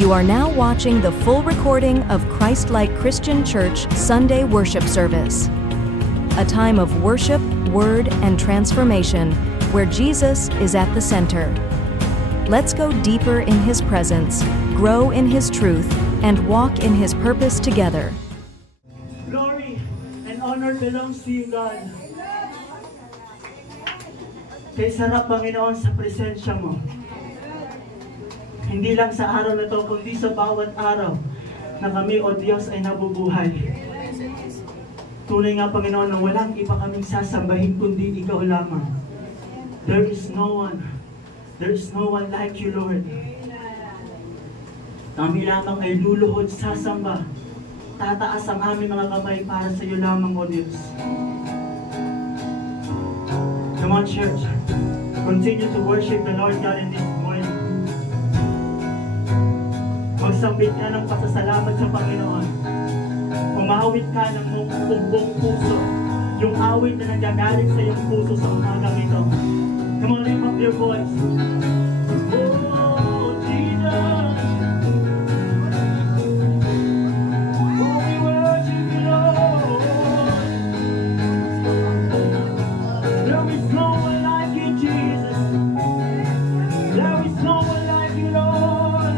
You are now watching the full recording of Christ-Like Christian Church Sunday Worship Service. A time of worship, word, and transformation where Jesus is at the center. Let's go deeper in His presence, grow in His truth, and walk in His purpose together. Glory and honor belongs to you, God. Kay sarap, Panginoon, sa presensya mo. Hindi lang sa araw na to, kundi sa bawat araw na kami, O Diyos, ay nabubuhay. Tunay nga, Panginoon, na walang iba kaming sasambahin kundi Ikaw lamang. There is no one like you, Lord. Kami lamang ay luluhod, sasamba. Tataas ang aming mga kamay para sa iyo lamang, O Diyos. Come on, church. Continue to worship the Lord God in this morning. Magsambit ka ng pasasalamat sa Panginoon. Pumawit ka ng buong puso. Yung awit na nanggagaling sa iyong puso sa umagang ito. Come on, lift up your voice. Oh, Jesus. Oh, we worship you, Lord. There is no one like you, Jesus. There is no one like you, Lord.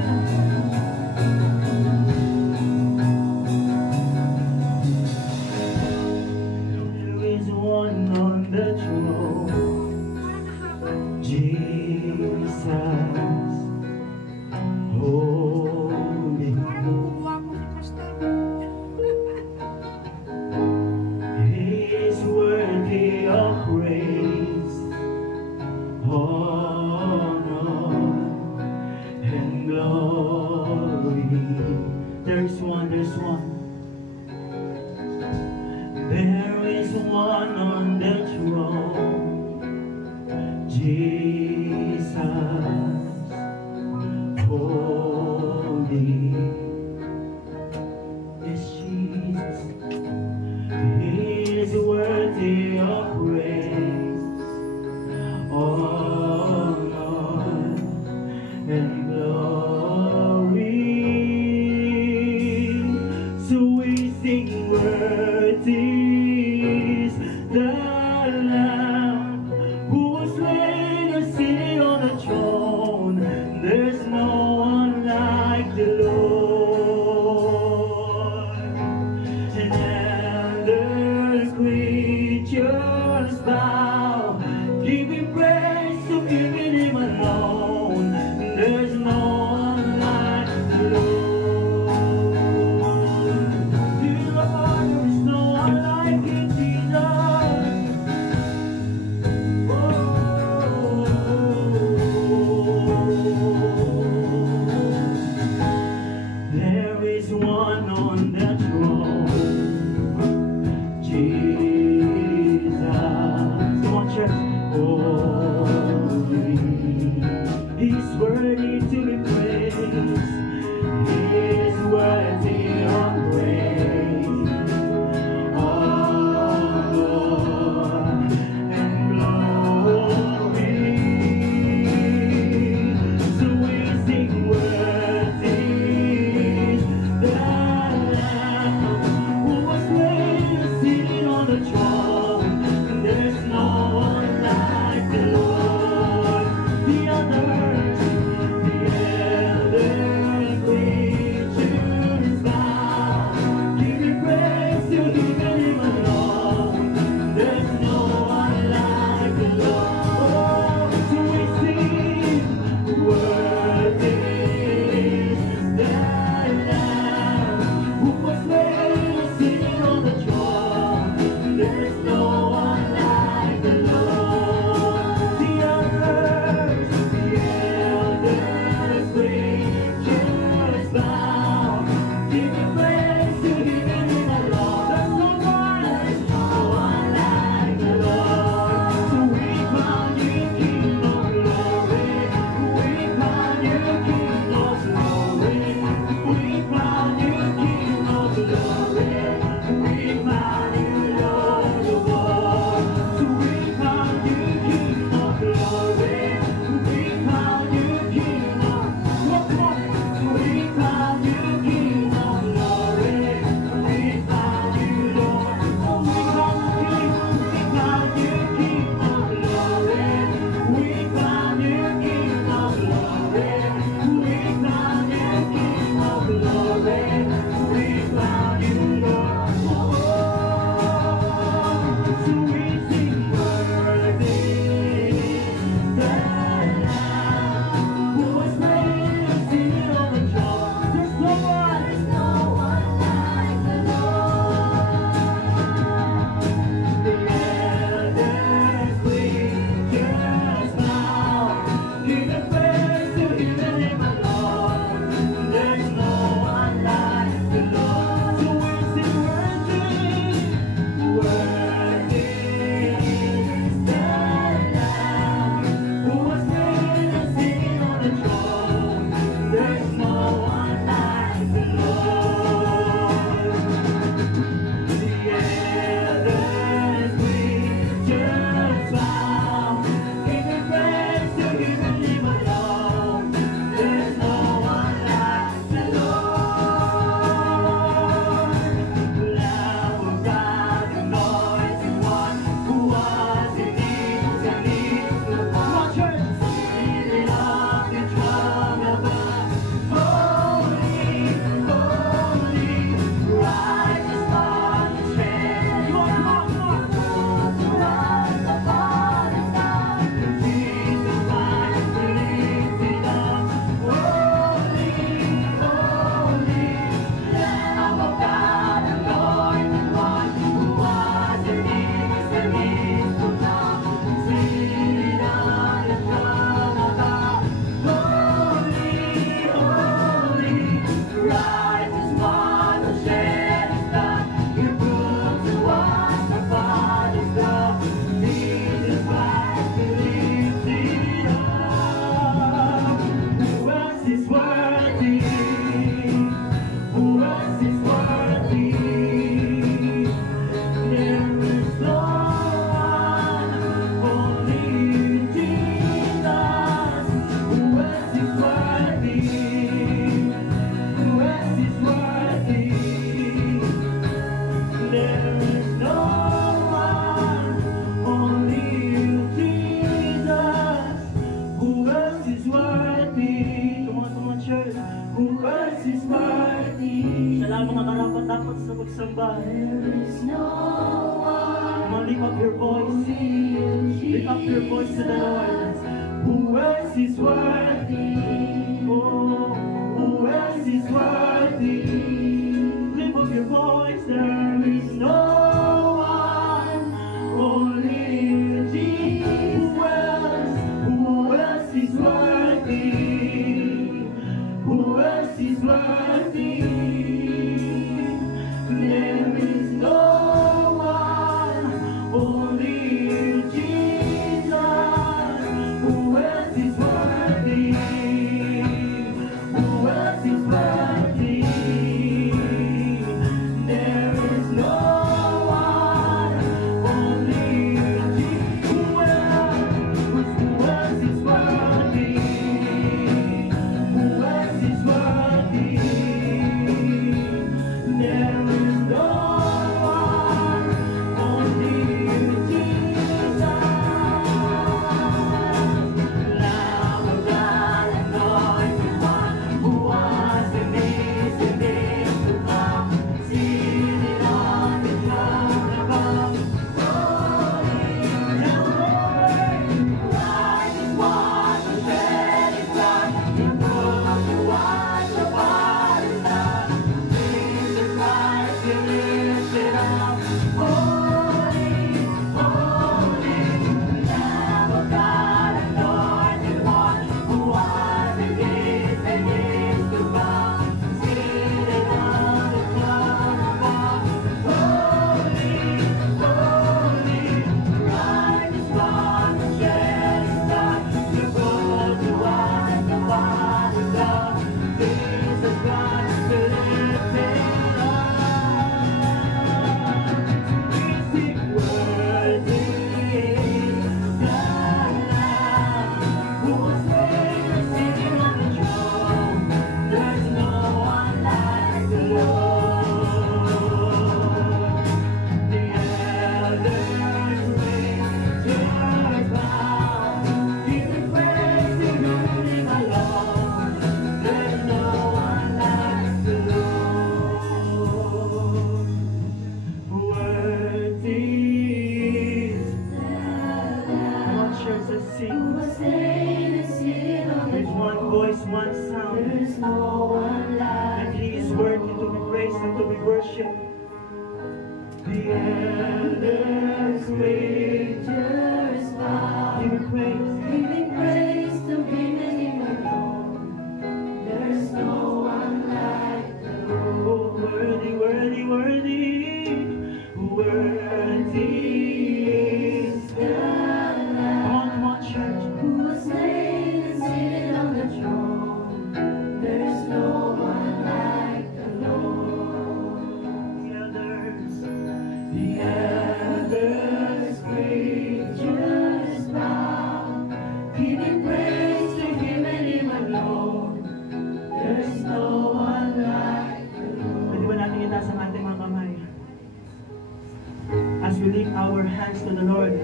ang mga karapat-dapat sa pagsamba. Come on, lift up your voice. Lift up your voice to the Lord. Who else is worthy? Oh, who else is worthy? Lift up your voice. There is no one, only Jesus. Who else is worthy? Who else is worthy? There is no one, only Jesus. Who else is worthy? Who else is worthy? There is no one, only Jesus. Who else is worthy? Who else is worthy? There is no one, only Jesus. Lamb of God, anointed one, who was and is to come, seated on the throne above. Holy, righteous one, who shed his blood, he proved to wash the waters down. Jesus Christ, be lifted up. Holy, holy, Lamb of God, anointed one, who was and is to come, seated on the throne above. Holy, holy, righteous one, who shed his blood, you proved to wash the waters down. Jesus Christ, be lifted up. We sing worthy is the Lamb who was slain and sitting on the throne. There's no one like the Lord. The elders angels bow, giving praise to Him alone. There's no one like the Lord. Worthy is the Lamb. One church that sings with one voice, one sound. There's no one like. And He is worthy to be praised and to be worshipped. The elders, angels bow, giving praise to Him and Him alone. There's no one like the Lord. Oh, worthy, worthy, worthy, worthy is the Lamb. Come on, church. Who was slain and seated on the throne. There's no one like the Lord. The elders, creatures bow, giving praise to Him and Him alone. There's no one like the Lord. Pwede ba natin itaas ang ating mga kamay? As we lift our hands to the Lord.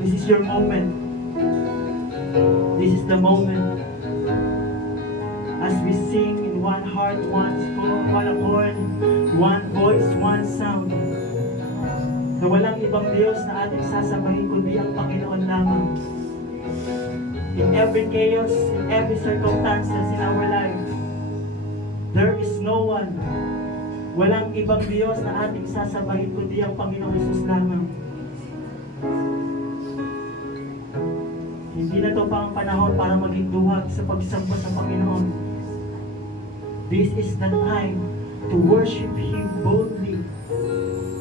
This is your moment. This is the moment. As we sing in one heart, one accord, one voice, one sound, na walang ibang Diyos na ating sasabahin kundi ang Panginoon lamang. In every chaos, in every circumstances in our life, there is no one. Walang ibang Diyos na ating sasabahin kundi ang Panginoong Jesus lamang. Hindi na ito pa ang panahon para maging duwag sa pagsamba sa Panginoon. This is the time to worship Him boldly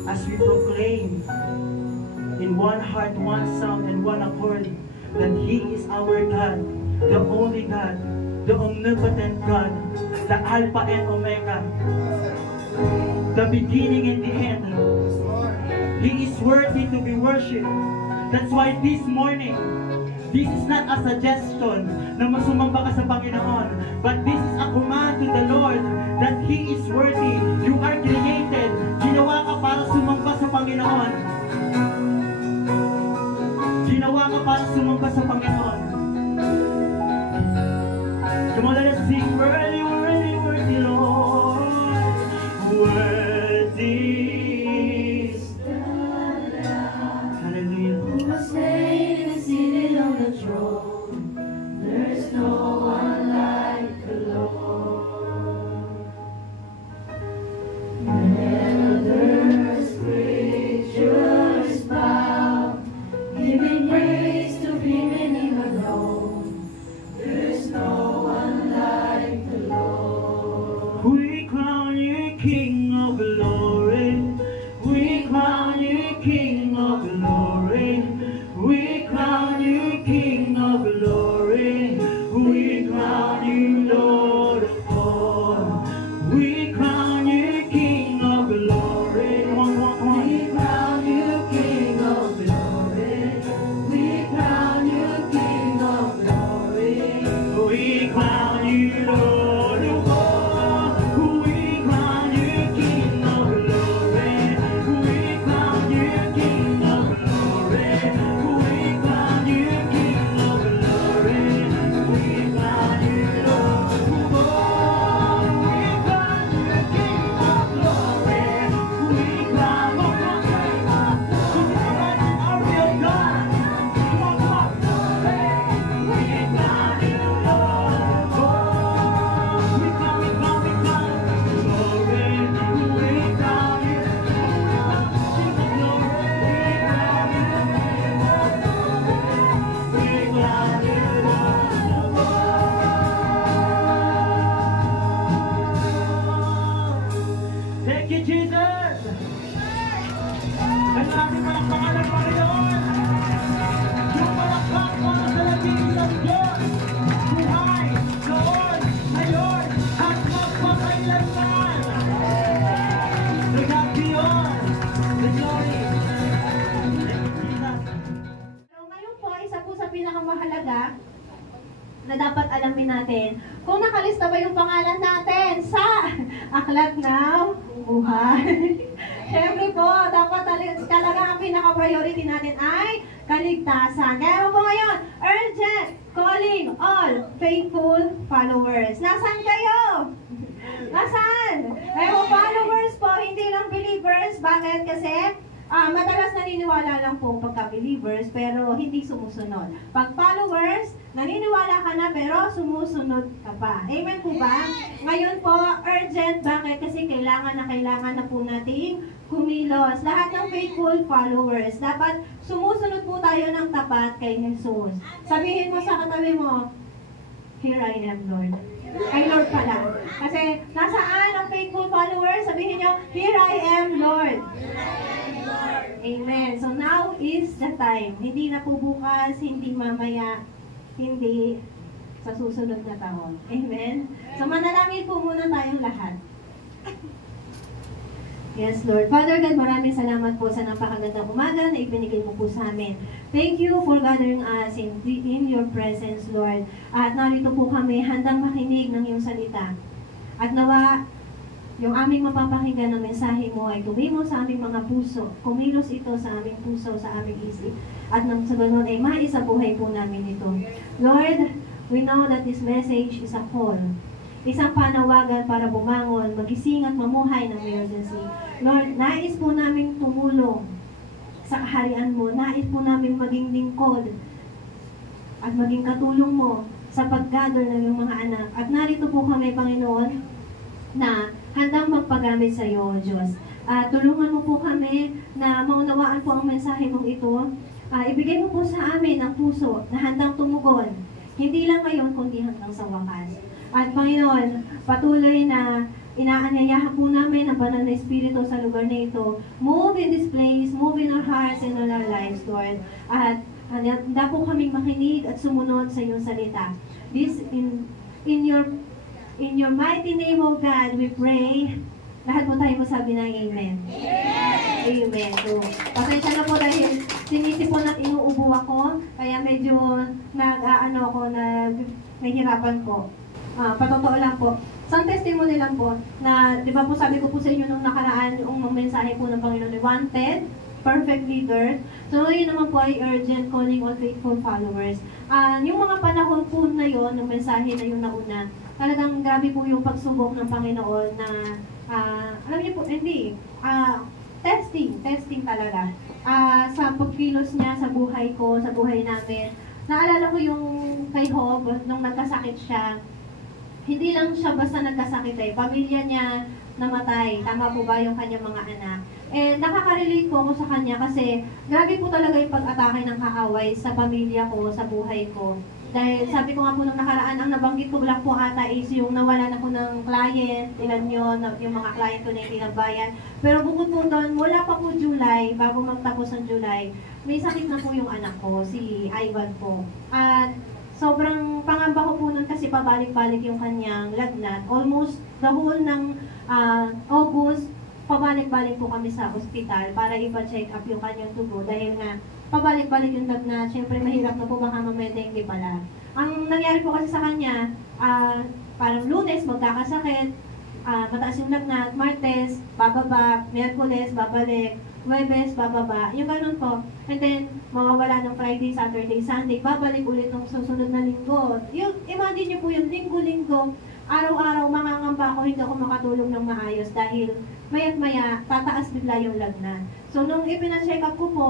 as we proclaim in one heart, one sound, and one accord that He is our God, the only God, the omnipotent God, the Alpha and Omega, the beginning and the end. He is worthy to be worshipped. That's why this morning, this is not a suggestion na masumamba ka sa Panginoon, but this is a command to the Lord that He is worthy. You are created. Ginawa ka para sumamba sa Panginoon. Ginawa ka para sumamba sa Panginoon. Come on, let us sing. Worthy, worthy, worthy, Lord. Worthy is the Lamb. Hallelujah. Who was slain and seated on the throne. There is no one like the Lord. And earth's creatures bow, giving praise to Him and Him alone. There is no one like the Lord. We crown you King of glory. We crown you King of glory. We crown you King of glory. We crown you Lord of all. We crown you King of glory. One. We crown you King of glory. We crown you King of glory. We crown you Lord of all. We crown you King of glory. We crown you King of glory. We crown you King of glory. We crown you Lord of all. We crown you King of glory. We crown you King of glory. Our real God. Come on. We crown you Lord of all. We crown glory. We crown you. Thank you, Jesus! Ang ating palakpakan ng Panginoon! Yung palakpak para sa naging ng Diyos! Buhay, noon, ngayon, at magpakailanman! To God be all the glory! Thank you, Jesus! So, ngayon po, isa po sa pinakamahalaga na dapat alamin natin, kung nakalista ba yung pangalan natin sa aklat ng buhay. Siyempre po, dapat talaga ang pinaka-priority natin ay kaligtasan. Kaya po ngayon, urgent calling all faithful followers. Nasaan kayo? Nasaan? Ewan, followers po, hindi lang believers. Bakit? Kasi madalas naniniwala lang po pagka-believers pero hindi sumusunod. Pag followers, naniniwala ka na pero sumusunod ka pa. Amen po ba? Ngayon po, urgent. Bakit? Kasi kailangan na po nating kumilos. Lahat ng faithful followers, dapat sumusunod po tayo ng tapat kay Jesus. Sabihin mo sa katabi mo, "Here I am, Lord." Ay, Lord pala. Kasi nasaan ang faithful followers? Sabihin niyo, "Here I am, Lord." Amen. So now is the time. Hindi na po bukas, hindi mamaya, hindi sa susunod na taon. Amen. So manalangin po muna tayong lahat. Yes, Lord. Father God, maraming salamat po sa napakagandang umaga na ibinigay mo po sa amin. Thank you for gathering us in your presence, Lord. At narito po kami handang makinig ng iyong salita. At nawa, yung aming mapapakinggan ng mensahe mo ay tumimo sa aming mga puso. Kumilos ito sa aming puso, sa aming isip. At nang sa ganun ay maisabuhay po namin ito. Lord, we know that this message is a call. Isang panawagan para bumangon, magising at mamuhay ng emergency. Lord, nais po namin tumulong sa kaharian mo. Nais po namin maging lingkod at maging katulong mo sa pag-gather ng iyong mga anak. At narito po kami, Panginoon, na handang magpagamit sa iyo, Diyos. Tulungan mo po kami na maunawaan po ang mensahe mong ito. Ibigay mo po sa amin ang puso na handang tumugon. Hindi lang ngayon, kundi hanggang sa wakas. At Panginoon, patuloy na inaanyayahan po namin ang banal na Espiritu sa lugar na ito. Move in this place, move in our hearts and in our lives, Lord. At handa po kaming makinig at sumunod sa iyong salita. This in your mighty name, O God, we pray. Lahat po tayo masabi ng Amen. Amen. So, pasensya na po dahil sinisipon at inuubo ako, kaya medyo nahihirapan po. Patotoo lang po. Isang testimony lang po na, di ba po sabi ko po sa inyo nung nakaraan, yung mensahe po ng Panginoon, wanted perfect leader. So yun naman po ay urgent calling all faithful followers. Yung mga panahon po na yon, yung mensahe na yung nauna, talagang grabe po yung pagsubok ng Panginoon na, alam niyo po, testing talaga. Sa pagkilos niya sa buhay ko, sa buhay namin. Naalala ko yung kay Job, nung nagkasakit siya, hindi lang siya basta nagkasakit pamilya niya namatay. Tama po ba yung kanyang mga anak? Nakaka-relate po ako sa kanya kasi grabe po talaga yung pag-atake ng kaaway sa pamilya ko, sa buhay ko. Dahil sabi ko nga po nung nakaraan, ang nabanggit ko lang po ata is yung nawalan ako ng client, ilan yun, yung mga client ko na hindi nagbayad. Pero bukod po doon, wala pa po July, bago magtapos ng July, may sakit na po yung anak ko, si Ivan po. At sobrang pangamba ko po nun kasi pabalik-balik yung kanyang lagnat. Almost the whole ng August, pabalik-balik po kami sa ospital para ipa-check up yung kanyang tubo dahil nga pabalik-balik yung lagnat. Siyempre mahirap na po baka mamaya dengue pala. Ang nangyari po kasi sa kanya, parang Lunes magkakasakit, mataas yung lagnat, Martes, bababa, Miyerkules, babalik, Huwebes, bababa, yung ganun po. And then, mawawala ng Friday, Saturday, Sunday, babalik ulit ng susunod na linggo. Yung, imagine niyo po yung linggo-linggo, araw-araw mangangamba ako, hindi ako makatulong ng maayos dahil maya't maya, tataas bigla yung lagnat. So, nung ipina-check up ko po,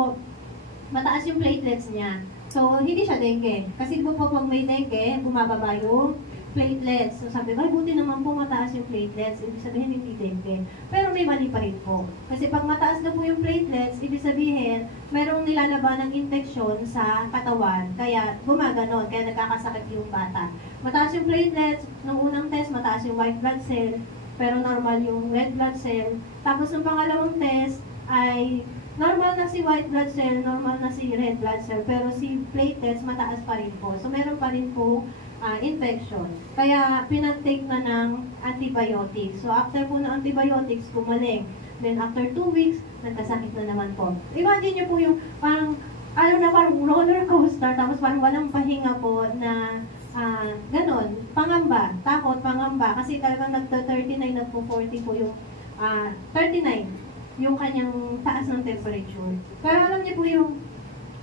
mataas yung platelets niya. So, hindi siya dengue. Kasi po pag may dengue, bumababa yung platelets. So, sabi ko, ay, buti naman po mataas yung platelets. Ibig sabihin, hindi dengue. Pero may mali pa rin po. Kasi pag mataas na po yung platelets, ibig sabihin, merong nilalaban ng infeksyon sa katawan. Kaya gumaganon. Kaya nagkakasakit yung bata. Mataas yung platelets. Nung unang test, mataas yung white blood cell. Pero normal yung red blood cell. Tapos, nung pangalawang test, ay normal na si white blood cell, normal na si red blood cell, pero si platelets mataas pa rin po. So meron pa rin po infection. Kaya pinag-take na ng antibiotics. So after po ng antibiotics, gumaling. Then after 2 weeks, nagkasakit na naman po. Imagine niyo po yung parang, parang roller coaster, tapos parang walang pahinga po na ganon, pangamba, takot, pangamba. Kasi talagang nagta-39, nagpo-40 po yung 39. Yung kanyang taas ng temperature. Pero alam niyo po yung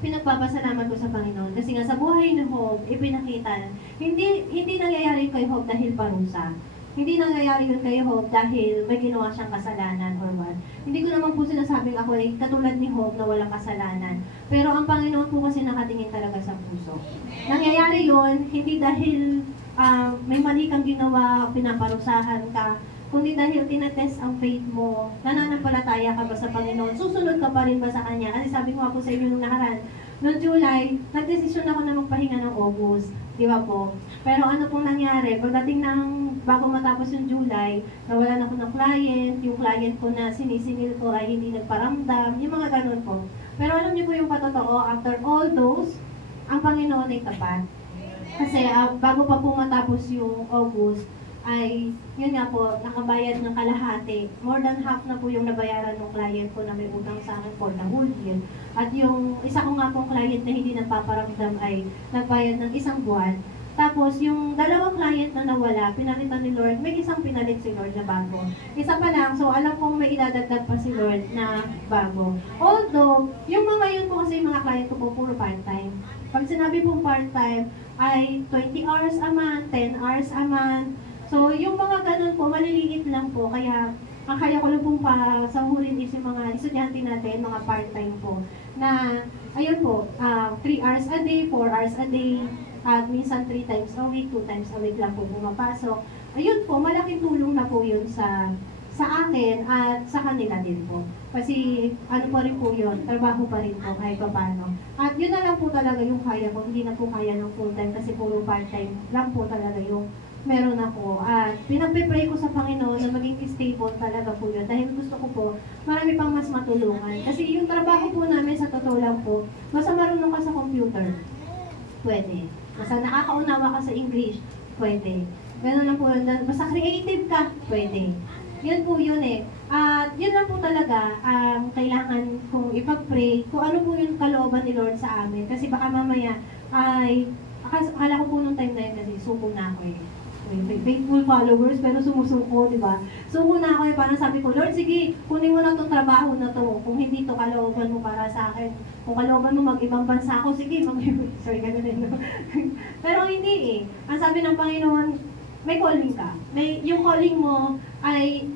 pinagpapasalamat ko sa Panginoon. Kasi nga sa buhay ni Job, ipinakita, hindi nangyayari kay Job dahil parusa. Hindi nangyayari yun kay Job dahil may ginawa siyang kasalanan or what. Hindi ko naman po sinasabing ako ay katulad ni Job na walang kasalanan. Pero ang Panginoon po kasi nakatingin talaga sa puso. Nangyayari yun, hindi dahil may mali kang ginawa, pinaparusahan ka, kundi dahil tinatest ang faith mo, nananampalataya ka ba sa Panginoon, susunod ka pa rin ba sa Kanya? Kasi sabi ko nga po sa inyo nung nakaraan, noong July, nagdesisyon ako na magpahinga ng August, di ba po? Pero ano pong nangyari, pagdating ng bago matapos yung July, nawalan ako ng client, yung client ko na sinisingil ko ay hindi nagparamdam, yung mga ganun po. Pero alam niyo po yung patotoo, after all those, ang Panginoon ay tapat. Kasi bago pa po matapos yung August, ay, yun nga po, nakabayad ng kalahati. More than half na po yung nabayaran ng client ko na may utang sa akin for the whole year. At yung isa ko nga pong client na hindi nagpaparamdam ay nagbayad ng 1 buwan. Tapos, yung 2 client na nawala, pinalitan ni Lord, may isang pinalit si Lord na bago. Isa pa lang, so alam kong may idadagdag pa si Lord na bago. Although, yung mga yun po kasi yung mga client ko po, puro part-time. Pag sinabi pong part-time, ay 20 hours a month, 10 hours a month. So, yung mga ganun po, maliliit lang po. Kaya, ang kaya ko lang pong pasahurin is yung mga estudyante natin, mga part-time po. Na, ayun po, 3 hours a day, 4 hours a day, at minsan 3 times a week, 2 times a week lang po pumapasok. Ayun po, malaking tulong na po yun sa akin at sa kanila din po. Kasi, ano po rin po yun, trabaho pa rin po kahit pa paano. At yun na lang po talaga yung kaya ko, hindi na po kaya ng full-time kasi puro part-time lang po talaga yung meron ako. At pinagpe-pray ko sa Panginoon na maging stable talaga po yun. Dahil gusto ko po, marami pang mas matulungan. Kasi yung trabaho po namin sa totoo lang po, basta marunong ka sa computer, pwede. Basta nakakaunawa ka sa English, pwede. Ganun lang po yun. Basta creative ka, pwede. Yun po yun eh. At yun lang po talaga ang kailangan kong ipag-pray kung ano po yung kalooban ni Lord sa amin. Kasi baka mamaya ay, akala ko po nung time na yun kasi suko na ako eh. faithful followers, pero sumusuko, di ba? So, una ako, parang sabi ko, Lord, sige, kunin mo na itong trabaho na to. Kung hindi to kalooban mo para sa akin. Kung kalooban mo mag-ibang bansa ako, sige, sorry, ganun din, no? Pero hindi eh. Ang sabi ng Panginoon, may calling ka. Yung calling mo ay,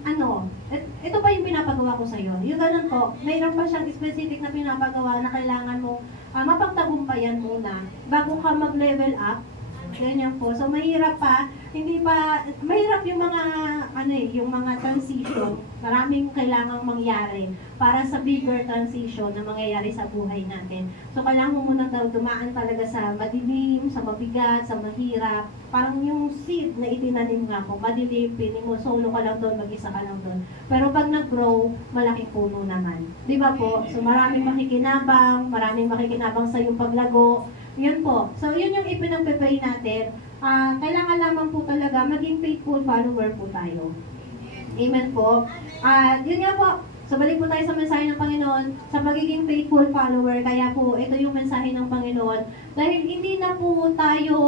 ito pa yung pinapagawa ko sa'yo. Yung ganun po, mayroon pa siyang specific na pinapagawa na kailangan mo mapagtagumpayan muna bago ka mag-level up. Ganyan po. So, mahirap pa. Mahirap yung mga, yung mga transition. Maraming kailangang mangyari para sa bigger transition na mangyayari sa buhay natin. So, kailangan mo muna daw dumaan talaga sa madilim, sa mabigat, sa mahirap. Parang yung seed na itinanim nga po, madilim, piling mo, solo ka lang doon, mag-isa ka lang doon. Pero pag nag-grow, malaking puno naman. Di ba po? So, maraming makikinabang sa iyong paglago. Yun po. So, yun yung ipinagpe-pray natin. Kailangan lamang po talaga maging faithful follower po tayo. Amen po. Yun nga po. So, balik po tayo sa mensahe ng Panginoon sa magiging faithful follower. Kaya po, ito yung mensahe ng Panginoon. Dahil hindi na po tayo,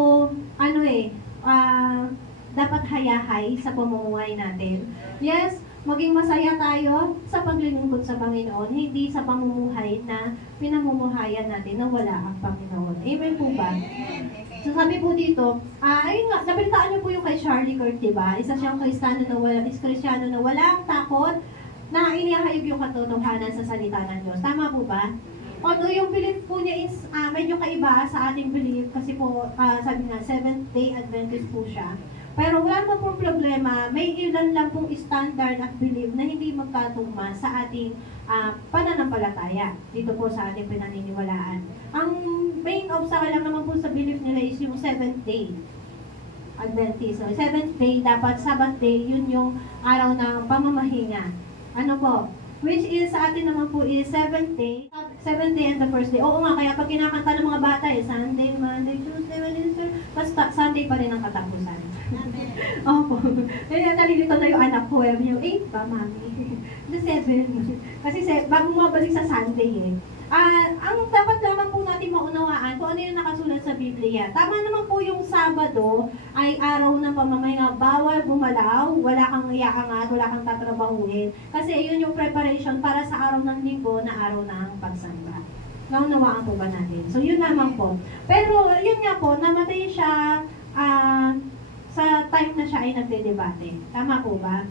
dapat hayahay sa pamumuhay natin. Yes, maging masaya tayo sa paglilingkod sa Panginoon, hindi sa pamumuhay na pinamumuhayan natin na wala ang Panginoon. Amen po ba? So sabi po dito, ayun nga, nabalitaan niyo po yung kay Charlie Kirk, diba? Isa siyang Kristiyano na walang takot na inihayag yung katotohanan sa salita ng Diyos. Tama po ba? Although yung belief po niya is medyo kaiba sa ating belief kasi po, sabi nga, Seventh-day Adventist po siya. Pero wala naman pong problema, may ilan lang pong standard at belief na hindi magkatugma sa ating pananampalataya dito po sa ating pinaniniwalaan. Ang main obstacle lang naman po sa belief nila is yung 7th day Adventist. So, 7th day, dapat Sabbath day, yun yung araw ng pamamahinga. Ano po? Which is, sa atin naman po is 7th day and the first day. Oo nga, kaya pag kinakanta ng mga bata, Sunday, Monday, Tuesday, Wednesday, basta Sunday pa rin ang katapusan. Opo. Kaya nalilito na yung anak ko, yung 8 ba, mami? The 7. Kasi bago mabalik sa Sunday eh. Ang dapat lamang po natin maunawaan kung ano yung nakasulat sa Biblia. Tama naman po yung Sabado ay araw ng pamamahinga. Bawal bumalaw, wala kang iaangat, wala kang tatrabahuhin. Kasi yun yung preparation para sa araw ng linggo na araw ng pagsamba. Naunawaan po ba natin? So yun naman po. Pero yun nga po, namatay siya sa time na siya ay nagdedebate. Tama po ba?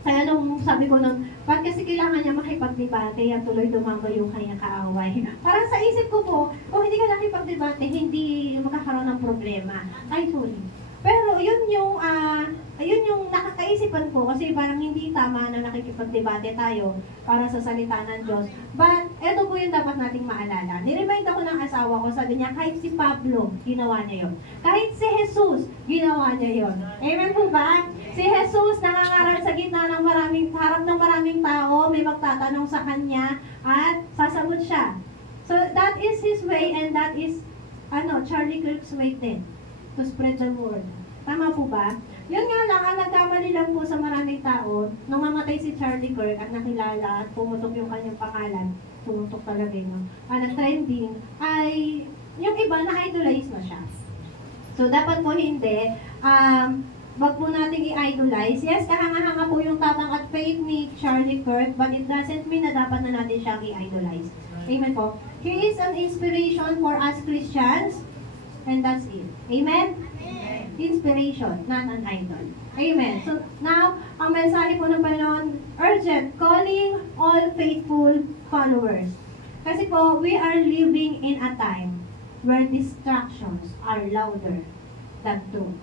Kaya nung sabi ko nun, ba't kasi kailangan niya makipagdebate at tuloy dumama yung kanyang kaaway. Parang sa isip ko po, kung hindi ka nakipagdebate, hindi magkakaroon ng problema. Ay, sorry. Pero yun yung nakakaisipan ko kasi parang hindi tama na nakikipagdebate tayo para sa salita ng Diyos. But, eto po yung dapat nating maalala. Niremind ako ng asawa ko, sabi niya, kahit si Pablo, ginawa niya yun. Kahit si Jesus, ginawa niya yun. Amen po ba? Si Jesus nangangaral sa gitna ng harap ng maraming tao, may magtatanong sa kanya, at sasagot siya. So, that is his way and that is, Charlie Kirk's way din. To spread the word. Tama po ba? Yun nga lang, ang nagkamali lang po sa maraming tao, nung mamatay si Charlie Kirk at nakilala at pumutok yung kanyang pangalan, pumutok talaga yun, nag-trending, ay yung iba na-idolize na siya. So, dapat po hindi, wag po nating i-idolize. Yes, kahanga-hanga po yung tapang at faith ni Charlie Kirk, but it doesn't mean na dapat na natin siyang i-idolize. Amen po. He is an inspiration for us Christians, and that's it. Amen? Amen. Inspiration, not an idol. Amen. So, now, ang mensahe po ng Panginoon, urgent, calling all faithful followers. Kasi po, we are living in a time where distractions are louder than truth.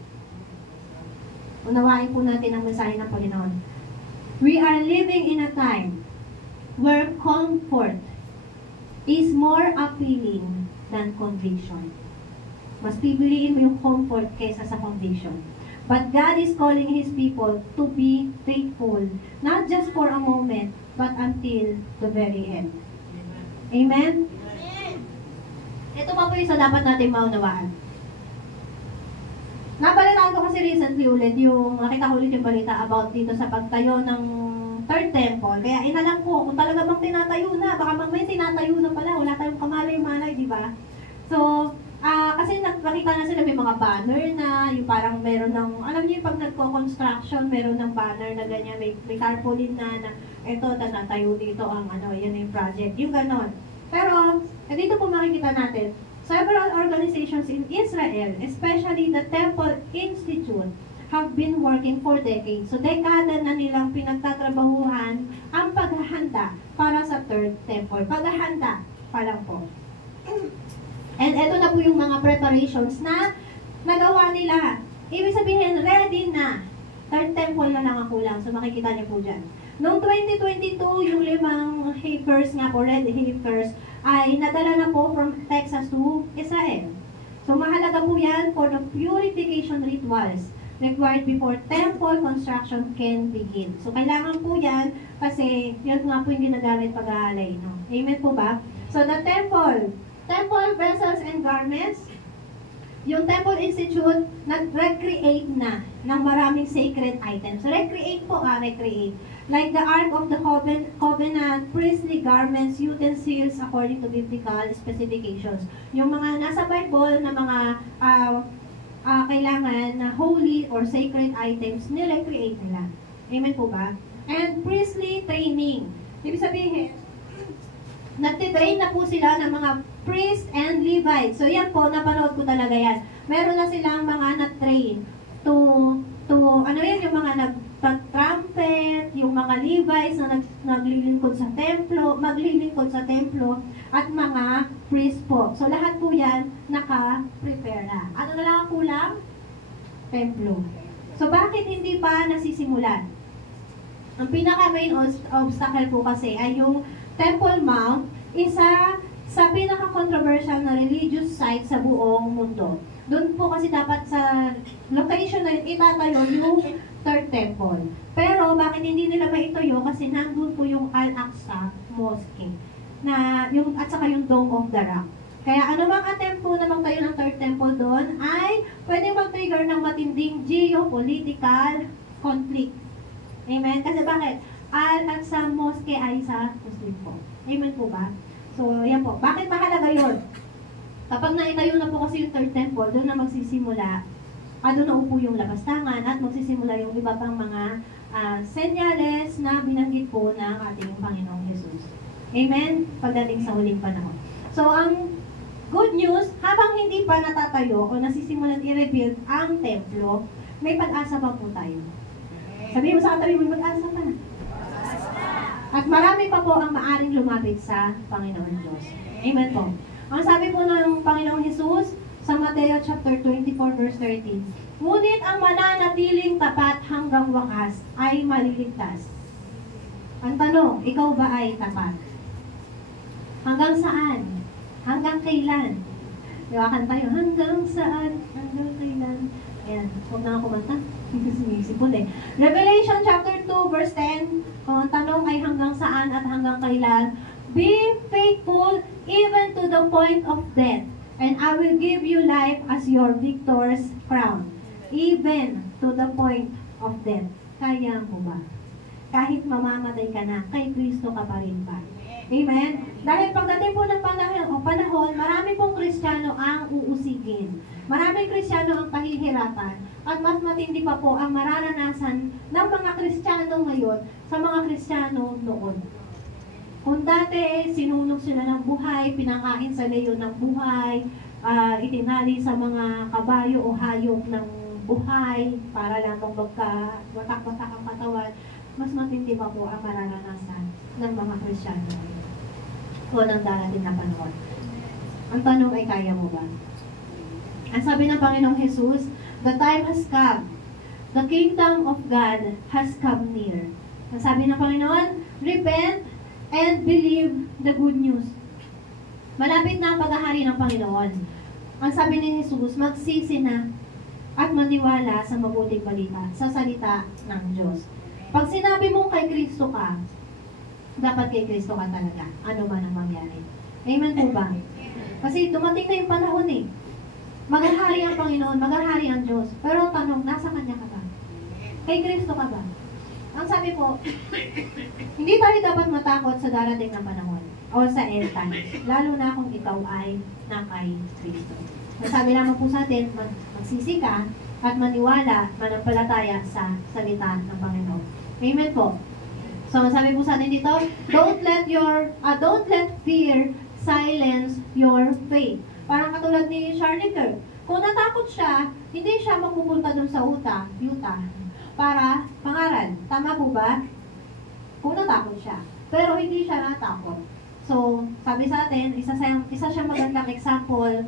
Unawain po natin ang mensahe ng Panginoon. We are living in a time where comfort is more appealing than conviction. Mas pipiliin mo yung comfort kaysa sa conviction. But God is calling His people to be faithful, not just for a moment, but until the very end. Amen? Ito pa po yung sa dapat natin maunawaan. Napalitaan ko kasi recently ulit nakita ko ulit yung balita about dito sa pagtayo ng Third Temple. Kaya inalam ko kung talaga bang tinatayo na, baka may tinatayo na pala, wala tayong kamalay-malay, di ba? So, kasi nakita nakita na sila, may mga banner na, yung parang meron ng, alam niyo yung pag nagko-construction, meron ng banner na ganyan, may tarpaulin na eto, tayo dito ang yan yung project, yung ganon. Pero, dito po makikita natin, several organizations in Israel, especially the Temple Institute, have been working for decades. So, dekada na nilang pinagtatrabahuhan ang paghahanda para sa Third Temple. Paghahanda pa lang po. And eto na po yung mga preparations na nagawa nila. Ibig sabihin, ready na. Third Temple na lang ang kulang. So, makikita niyo po dyan. Noong 2022, yung 5 heifers nga po, red heifers, ay nadala na po from Texas to Israel. So, mahalaga po yan for the purification rituals required before temple construction can begin. So, kailangan po yan kasi yun nga po yung ginagamit pag-aalay. No? Amen po ba? So, the temple vessels and garments, yung Temple Institute, nag-recreate na ng maraming sacred items. So, recreate. Like the Ark of the Covenant, priestly garments, utensils according to biblical specifications. Yung mga nasa Bible na mga kailangan na holy or sacred items, nire-create nila. Amen po ba? And priestly training. Ibig sabihin, nagtitrain na po sila ng mga priests and Levites. So yan po, napanood ko talaga yan. Meron na silang mga na-train to ano yan, yung mga nag-trumpet, yung mga Levites na maglilingkod sa templo, at mga priests po. So lahat po yan, naka-prepare na. Ano na lang ang kulang? Templo. So bakit hindi pa nasisimulan? Ang pinaka-main obstacle po kasi ay yung Temple Mount, isa sa pinaka-controversial na religious site sa buong mundo. Doon po kasi dapat sa location na itatayo yung Third Temple. Pero bakit hindi nila maituyo? Kasi nandun po yung Al-Aqsa Mosque na at saka yung Dome of the Rock. Kaya anumang attempt po na magtayo ng Third Temple doon ay pwede mag-trigger ng matinding geopolitical conflict. Amen? Kasi bakit? Al-Aqsa Mosque ay sa Muslim po. Amen po ba? So, yan po. Bakit mahalaga yun? Kapag naitayo na po kasi yung Third Temple, doon na magsisimula, doon na upo yung labastangan at magsisimula yung iba pang mga senyales na binanggit po ng ating Panginoong Jesus. Amen? Pagdating sa huling panahon. So, ang good news, habang hindi pa natatayo o nasisimulan i-rebuild ang templo, may pag-asa pa po tayo. Sabihin mo sa katabi, may pag-asa pa na. At marami pa po ang maaring lumapit sa Panginoon Diyos. Amen po. Ang sabi po ng Panginoong Jesus sa Mateo chapter 24 verse 13, ngunit ang mananatiling tapat hanggang wakas ay maliligtas. Ang tanong, ikaw ba ay tapat? Hanggang saan? Hanggang kailan? Diba kanta yun, hanggang saan? Hanggang kailan? Ayan, huwag na ako kumanta. Sumisipon eh. Revelation chapter 2 verse 10, ang tanong ay hanggang saan at hanggang kailan? Be faithful even to the point of death, and I will give you life as your victor's crown. Even to the point of death. Kaya mo ba? Kahit mamamatay ka na, kay Kristo ka pa rin ba? Amen? Dahil pagdating po ng panahon, marami pong Kristiyano ang uusigin. Maraming Kristiyano ang pahihirapan. At mas matindi pa po ang mararanasan ng mga Kristiyano ngayon sa mga Kristiyano noon. Kung dati, sinunog sila ng buhay, pinakain sa leyon ng buhay, itinali sa mga kabayo o hayop ng buhay para lang watak-watak ang katawan, mas matindi pa po ang mararanasan ng mga Kristiyano o ng darating na panahon. Ang tanong ay, kaya mo ba? Ang sabi ng Panginoong Jesus, the time has come. The kingdom of God has come near. Ang sabi ng Panginoon, repent and believe the good news. Malapit na ang paghahari ng Panginoon. Ang sabi ni Jesus, magsisi na at maniwala sa mabuting balita, sa salita ng Diyos. Pag sinabi mong kay Kristo ka, dapat kay Kristo ka talaga, ano man ang mangyari. Amen po ba? Kasi dumating na yung panahon eh. Maghahari ang Panginoon, maghahari ang Diyos. Pero tanong, nasa Kanya ka ba? Kay Kristo ka ba? Ang sabi po, hindi tayo dapat matakot sa darating na panahon o sa end times, lalo na kung ikaw ay na kay Kristo. Sabi naman po sa atin, magsisi ka at maniwala, manampalataya sa salita ng Panginoon. Amen po. So, sabi po sa atin dito, don't let fear silence your faith. Parang katulad ni Charlie Kirk. Kung natakot siya, hindi siya magpupunta dun sa Utah para pangaral. Tama po ba? Kung natakot siya. Pero hindi siya natakot. So, sabi sa atin, isa siya magandang example.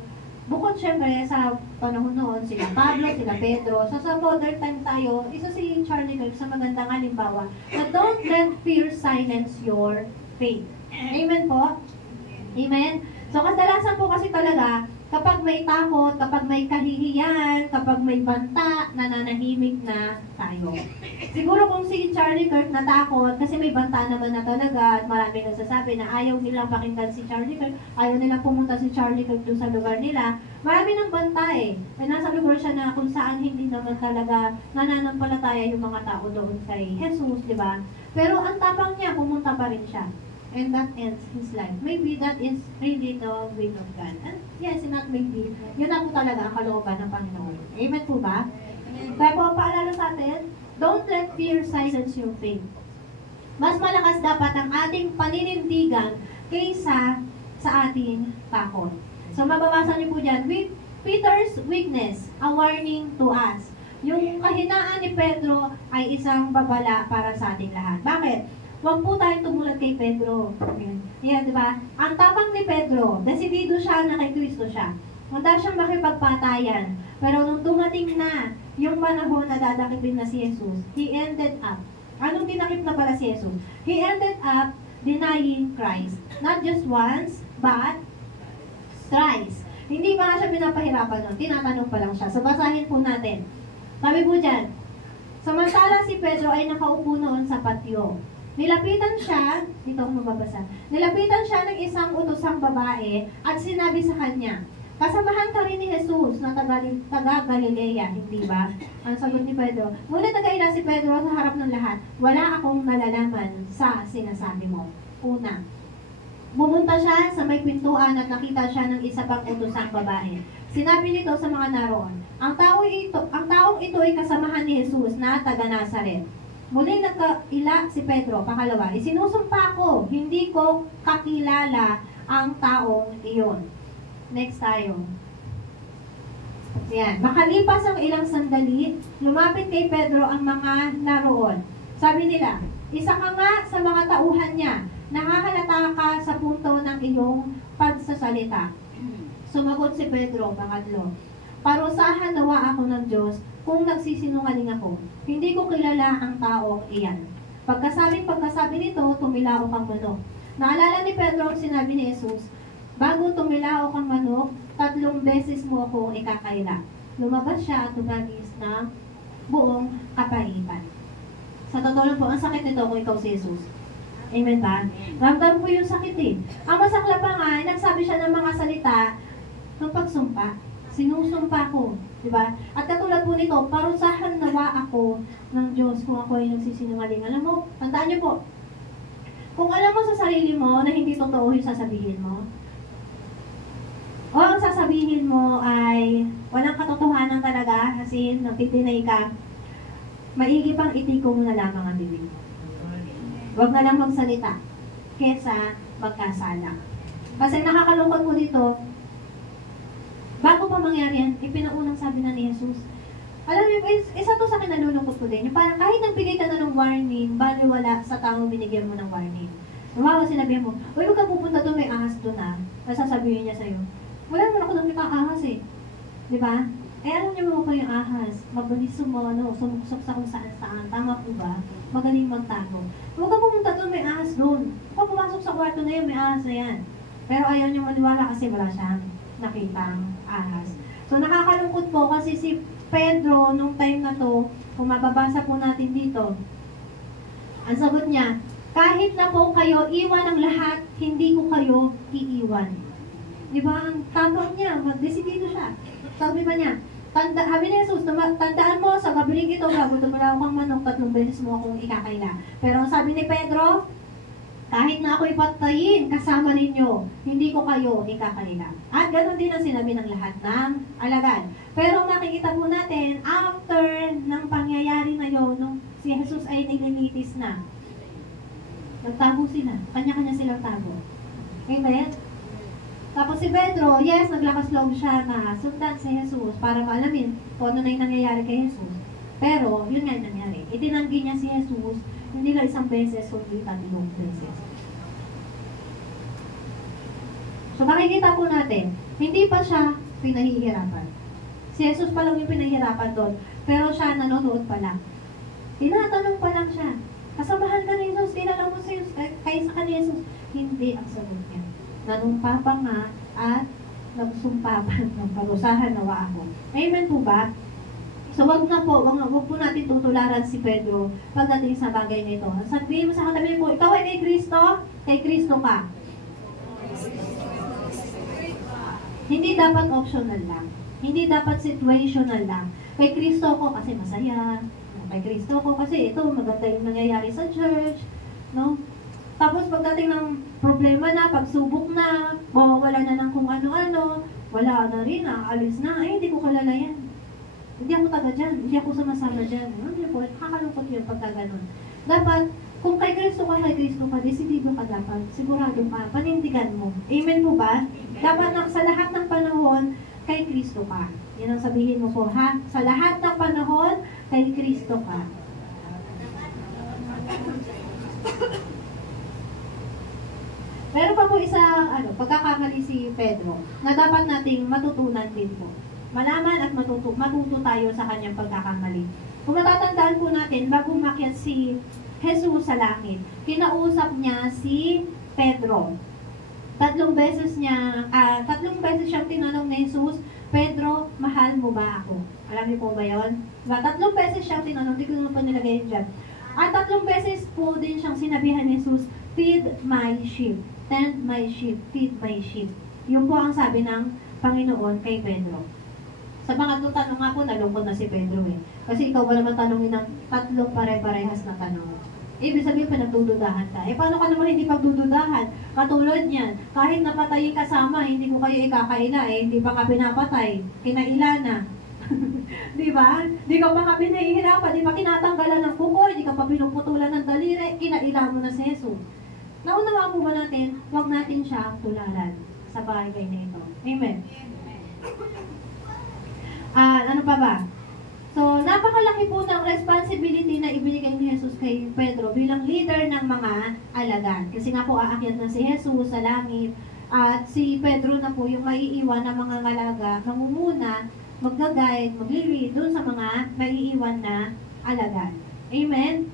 Bukod syempre sa panahon noon, sila Pablo, sila Pedro. So, sa modern time tayo, isa si Charlie Kirk sa magandang halimbawa na don't let fear silence your faith. Amen po? Amen? So, kadalasan po kasi talaga, kapag may takot, kapag may kahihiyan, kapag may banta, nananahimik na tayo. Siguro kung si Charlie Kirk natakot, kasi may banta naman na talaga, at marami nagsasabi na ayaw nilang pakinggan si Charlie Kirk, ayaw nilang pumunta si Charlie Kirk doon sa lugar nila, marami ng banta eh. May nasa lugar siya na kung saan hindi naman talaga nananampalataya yung mga tao doon kay Jesus, di ba? Pero ang tapang niya, pumunta pa rin siya. And that ends his life. Maybe that is really the will of God. And yes, not maybe. Yun na po talaga ang kalooban ng Panginoon. Amen po ba? Kaya po ang paalala sa atin, don't let fear silence your faith. Mas malakas dapat ang ating paninindigan kaysa sa ating takot. So mababasa niyo po dyan, with Peter's weakness, a warning to us. Yung kahinaan ni Pedro ay isang babala para sa ating lahat. Bakit? Huwag po tayong tumulad kay Pedro. Yan, di ba? Ang tapang ni Pedro, desidido siya na kay Kristo siya. Handa siyang makipagpatayan. Pero nung dumating na yung panahon na dadakipin na si Jesus, he ended up. Anong dinakip na pala si Jesus? He ended up denying Christ. Not just once, but thrice. Hindi pa nga siya pinapahirapan nun. Tinatanong pa lang siya. So, basahin po natin. Sabi po dyan, samantala si Pedro ay nakaupo noon sa patio. Nilapitan siya, dito ako mababasa, nilapitan siya ng isang utosang babae at sinabi sa kanya, kasamahan ka rin ni Jesus na taga Galilea, hindi ba? Ang sagot ni Pedro, ngunit nagaila si Pedro sa harap ng lahat, wala akong nalalaman sa sinasabi mo. Una, bumunta siya sa may pintuan at nakita siya ng isa pang utosang babae. Sinabi nito sa mga naroon, ang taong ito ay kasamahan ni Jesus na taga Nazaret. Muling nagkaila si Pedro, pangalawa, isinusumpa ko, hindi ko kakilala ang taong iyon. Next tayo. Yan. Makalipas ang ilang sandali, lumapit kay Pedro ang mga naroon. Sabi nila, isa ka nga sa mga tauhan niya, nakahalata ka sa punto ng iyong pagsasalita. Sumagot si Pedro, pangatlo, parusahan nawa ako ng Diyos kung nagsisinungaling ako. Hindi ko kilala ang taong iyan. Pagkasabi nito, tumilaok ang manok. Naalala ni Pedro ang sinabi ni Jesus, bago tumilaok ang manok, 3 beses mo akong ikakaila. Lumabas siya at tumagis ng buong kapaipan. Sa totoo lang po, ang sakit nito kung ikaw si Jesus. Amen ba? Ramdam ko yung sakit eh. Ang masakla pa nga, nagsabi siya ng mga salita ng pagsumpa. Sinusumpa ko. Diba? At katulad po nito, parusahan nawa ako ng Diyos kung ako ay nagsisinungaling. Alam mo, tandaan niyo po, kung alam mo sa sarili mo na hindi totoo yung sasabihin mo, o ang sasabihin mo ay walang katotohanan talaga, kasi nagtitinay ka, maigi pang itiko mo na lamang ang bibig. Huwag na lang magsalita kesa magkasala. Kasi nakakalungkot po dito, bago pa mangyari yan, ipinaunang sabi na ni Jesus. Alam niyo, isa to sa akin nalulungkot ko din. Yung parang kahit nagbigay ka na ng warning, baliwala sa taong binigyan mo ng warning. Lumawa sinabihan mo, uy, huwag ka pupunta doon, may ahas doon ah. Nasasabihin niya sa'yo, wala naman ako doon may ahas eh. Diba? Eh, alam niyo mo ko yung ahas. Mabilis sumuksok sa kung saan-saan. Tama po ba? Magaling magtago. Huwag ka pumunta doon, may ahas doon. Huwag ka pumasok sa kwarto na yan, may ahas na yan. Pero ayaw niyo maniwala kasi wala siyang nakitang ahas. So, nakakalungkot po kasi si Pedro, nung time na to, kung mababasa po natin dito, ang sagot niya, kahit na po kayo iwan ang lahat, hindi ko kayo iiwan. Diba? Ang tapang niya, magdesidido siya. Sabi pa niya, sabi ni Jesus, tandaan mo, sa gabiling ito, bago tumalaw kang manok, 3 beses mo akong ikakaila. Pero ang sabi ni Pedro, kahit na ako'y patayin kasama ninyo, hindi ko kayo ikakaila. At ganoon din ang sinabi ng lahat ng alagad. Pero makikita po natin, after ng pangyayari na yun, nung si Jesus ay nililitis na, nagtago sila. Kanya-kanya silang tago. Amen? Tapos si Pedro, yes, naglakas loob siya na sundan si Jesus para maalamin kung ano na yung nangyayari kay Jesus. Pero, yun nga yung nangyari. Itinanggi niya si Jesus, hindi lang isang beses, kundi 3 beses. So makikita po natin, hindi pa siya pinahihirapan. Si Jesus pa lang yung pinahihirapan doon, pero siya nanonood pa lang. Tinatanong pa lang siya, kasamahan ka ni Jesus, kilala mo si Jesus, kaysa ka ni Jesus. Hindi ang sagot niya. Nanumpa pa nga at nagsumpa pa ng parusahan nawa ako. Amen po ba? So wag po natin tutularan si Pedro pagdating sa bagay nito. Sabihin mo sa katabi mo, ikaw ay kay Kristo ka. Hindi dapat optional lang. Hindi dapat situational lang. Kay Kristo ko kasi masaya. Kay Kristo ko kasi ito maganda yung nangyayari sa church. No? Tapos pagdating ng problema na, pagsubok na, mawawala na ng kung ano-ano, wala na rin, alis na, ay hindi ko kalala yan. Hindi ako taga dyan, hindi ako sumasama dyan. Hindi po, kakalungkot yun pagka ganun. Dapat, kung kay Kristo ka, desidido ka dapat, sigurado ka, panindigan mo. Amen po ba? Dapat sa lahat ng panahon, kay Kristo ka. Yan ang sabihin mo po, ha? Sa lahat ng panahon, kay Kristo ka. Meron pa po pagkakamali si Pedro na dapat nating matutunan din po. Malaman at matuto tayo sa kanyang pagkakamali. Kung natatandaan po natin, bago umakyat si Jesus sa langit, kinausap niya si Pedro. 3 beses siyang tinanong ni Jesus, Pedro, mahal mo ba ako? Alam niyo po ba yun? 3 beses siyang tinanong, di ko naman pa nilagay dyan. At 3 beses po din siyang sinabihan ni Jesus, feed my sheep. Tend my sheep, feed my sheep. Yun po ang sabi ng Panginoon kay Pedro. Sa mga tanong nga po, nalungkot na si Pedro eh. Kasi ikaw ba naman tanongin ng 3 pare-parehas na tanong? Ibig sabihin, pinagdududahan ka. Paano ka naman hindi pagdududahan? Katulad niyan, kahit napatayin kasama, hindi ko kayo ikakaila hindi pa ka pinapatay. Kinaila na. Di ba? Di ka pa kami nahihirapan, di pa kinatanggalan ng kuko, di ka pa pinuputulan ng daliri, kinaila mo na si Jesus. Naunawa po ba natin, huwag natin siya tularan sa bagay na ito. Amen. Ano pa ba? So, napakalaki po ng responsibility na ibinigay ni Jesus kay Pedro bilang leader ng mga alagad. Kasi nga po, aakyat na si Jesus sa langit at si Pedro na po yung maiiwan ng mga ngalaga, mangunguna, mag-guide, maglili doon sa mga maiiwan na alagad. Amen?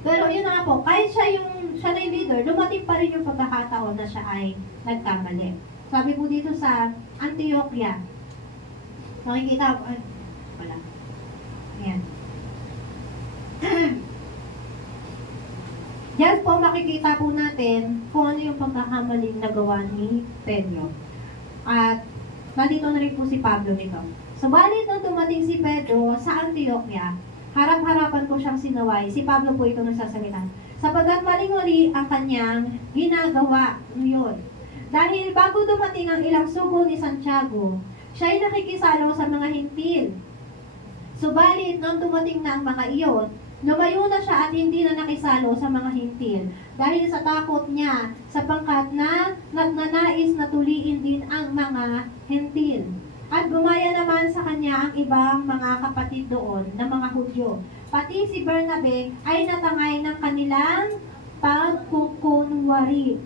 Pero yun nga po, kahit siya na yung leader, dumating pa rin yung pagkakataon na siya ay nagkamali. Sabi po dito sa Antioquia, makikita, wala. Ayan. Yan po, makikita po natin kung ano yung pagkakamaling nagawa ni Pedro. At nandito na rin po si Pablo nito. Subalit nung dumating si Pedro sa Antioquia, harap-harapan ko siyang sinaway. Si Pablo po ito nagsasalita. Sapagkat maling-mali ang kanyang ginagawa yun. Dahil bago dumating ang ilang sugo ni Santiago, siya ay nakikisalo sa mga hintil. Subalit, nung dumating na ang mga iyon, lumayo na siya at hindi na nakisalo sa mga hintil. Dahil sa takot niya, sapagkat na nagnanais na tuliin din ang mga hintil. At gumaya naman sa kanya ang ibang mga kapatid doon na mga Hudyo. Pati si Bernabe ay natangay ng kanilang pagkukunwari.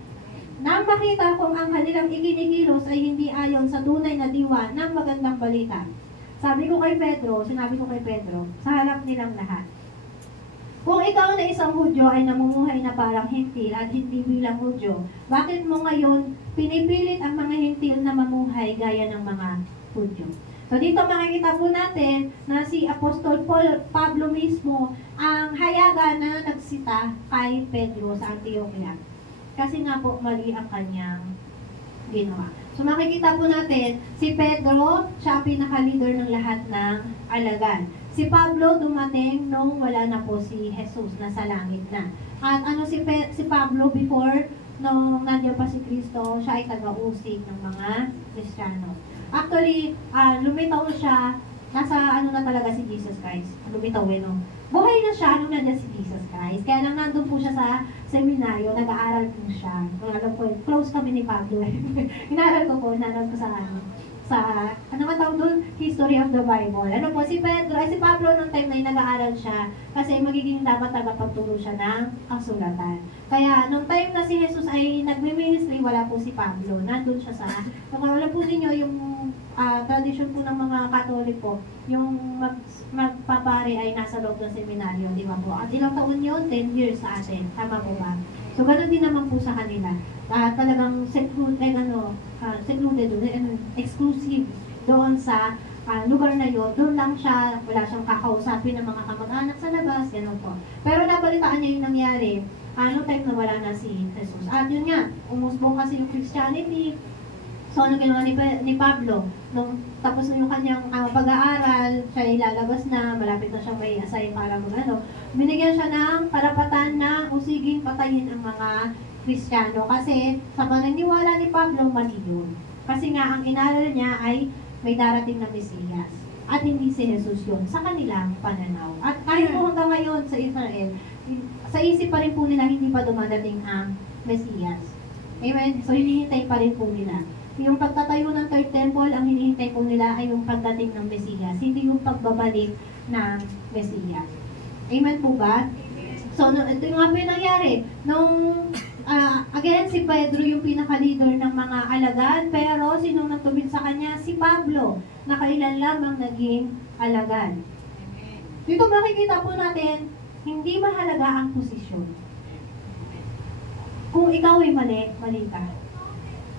Nang makita kong ang kanilang ikinikilos ay hindi ayon sa tunay na diwa ng magandang balita. Sinabi ko kay Pedro, sa harap nilang lahat. Kung ikaw na isang Hudyo ay namumuhay na parang hintil at hindi bilang Hudyo, bakit mo ngayon pinipilit ang mga hintil na mamuhay gaya ng mga Hudyo? So dito makikita po natin na si Apostol Pablo mismo ang hayaga na nagsita kay Pedro sa Antioquia. Kasi nga po mali ang kanyang ginawa. So makikita po natin, si Pedro, siya ang pinaka-leader ng lahat ng alagad. Si Pablo dumating nung wala na po si Jesus, nasa langit na. At si Pablo before, nung nandiyan pa si Kristo, siya ay taga-usig ng mga Kristiyano. Actually, lumitaw siya, nasa na talaga si Jesus Christ. Lumitaw no? Buhay na siya nung nandiyan si Jesus Christ. Kaya lang nandun po siya sa seminaryo, nag-aaral po siya. Alam po, close kami ni Pablo. Inaral ko sa tawag doon? History of the Bible. Si Pablo nung time na nag-aaral siya kasi magiging dapat tagapagturo siya ng kasulatan. Kaya nung time na si Jesus ay nagme-ministry, wala po si Pablo. Nandun siya alam po ninyo yung tradition po ng mga Katoliko, yung magpapare ay nasa loob ng seminaryo, di ba po? At ilang taon yun? 10 years sa atin. Tama po ba? So, ganun din naman po sa kanila. Talagang secluded exclusive doon sa lugar na yun. Doon lang siya, wala siyang kakausapin ng mga kamag-anak sa labas, gano'n po. Pero nabalitaan niya yung nangyari, time na wala na si Jesus. At yun nga, umusbong kasi yung Christianity. So, ano ginawa ni Pablo? Nung tapos na yung kanyang pag-aaral, siya ilalabas na, malapit na siyang may assign para binigyan siya ng karapatan na usiging patayin ang mga Kristiyano. Kasi sa paniniwala ni Pablo, mali yun. Kasi nga, ang inaral niya ay may darating na Mesiyas. At hindi si Jesus yun sa kanilang pananaw. At kahit po hanggang ngayon sa Israel, sa isip pa rin po nila hindi pa dumadating ang Mesiyas. Amen? So, hinihintay pa rin po nila. Yung pagtatayo ng third temple, ang hinihintay po nila ay yung pagdating ng Mesiyas, hindi yung pagbabalik ng Mesiyas. Amen po ba? So, ito yung nga po yung nangyari. Again, si Pedro yung pinaka-leader ng mga alagad, pero sinong nagtubig sa kanya? Si Pablo, na kailan lamang naging alagad. Dito makikita po natin, hindi mahalaga ang posisyon. Kung ikaw ay mali ka.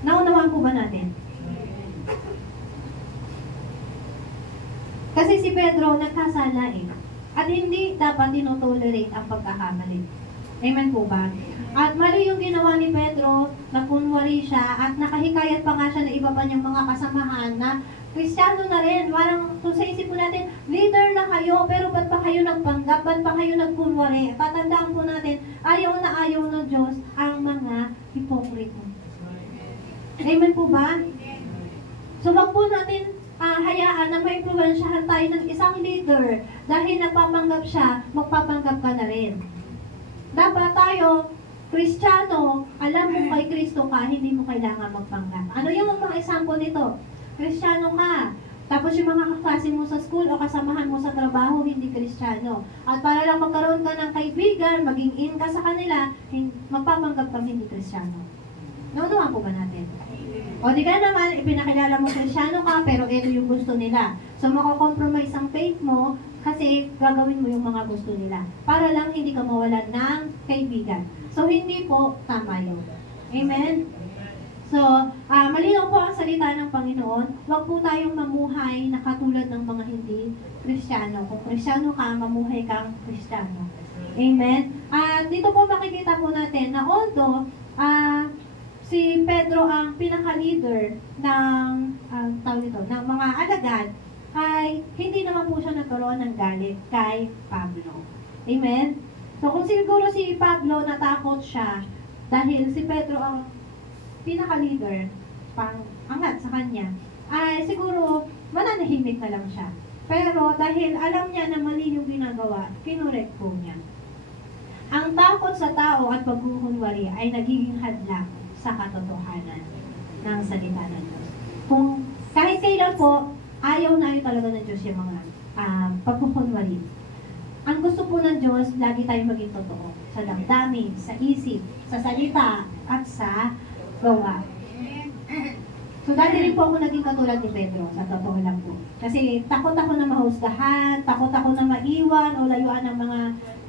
Naunawaan po ba natin? Kasi si Pedro nagkasala at hindi dapat dinotolerate ang pagkakamali. Amen po ba? At mali yung ginawa ni Pedro, nakunwari siya at nakahikayat pa nga siya na iba pa niyang mga kasamahan na Kristiyano na rin. Parang kung sa isip po natin, leader na kayo, pero ba't pa kayo nagpanggap? Ba't pa kayo nagkunwari? Tatandaan po natin, ayaw ng Diyos ang mga hipokrito. Amen po ba? So wag po natin hayaan na ma-influensyahan tayo ng isang leader dahil nagpapanggap siya, magpapanggap ka na rin. Dapat tayo, Kristiyano, alam mo kay Kristo ka, hindi mo kailangan magpanggap. Ano yung mga example nito? Kristiyano ka, tapos yung mga kaklase mo sa school o kasamahan mo sa trabaho, hindi Kristiyano. At para lang magkaroon ka ng kaibigan, maging in ka sa kanila, magpapanggap ka hindi Kristiyano. Naunawan po ba natin? O di ka naman, ipinakilala mo Kristiyano ka, pero ito yung gusto nila. So, makakompromise ang faith mo kasi gagawin mo yung mga gusto nila. Para lang hindi ka mawalan ng kaibigan. So, hindi po tama yun. Amen? So, malinaw po ang salita ng Panginoon. Huwag po tayong mamuhay na katulad ng mga hindi Kristiyano. Kung Kristiyano ka, mamuhay kang Kristiyano. Amen? At dito po makikita po natin na although, si Pedro ang pinaka-leader ng mga alagad, ay hindi naman po siya nagkaroon ng galit kay Pablo. Amen? So kung siguro si Pablo natakot siya dahil si Pedro ang pinaka-leader, pang-angat sa kanya, ay siguro mananahimik na lang siya. Pero dahil alam niya na mali yung ginagawa, kinurek po niya. Ang takot sa tao at paghuhunwari ay nagiging hadlang sa katotohanan ng salita ng Diyos. Kung kahit kailan po, ayaw na ayaw talaga ng Diyos yung mga paghuhunwari. Ang gusto po ng Diyos, lagi tayo maging totoo. Sa damdamin, sa isip, sa salita, at sa gawa. So dati rin po ako naging katulad ni Pedro, sa totoo lang po. Kasi takot ako na mahusgahan, takot ako na maiwan o layuan ng mga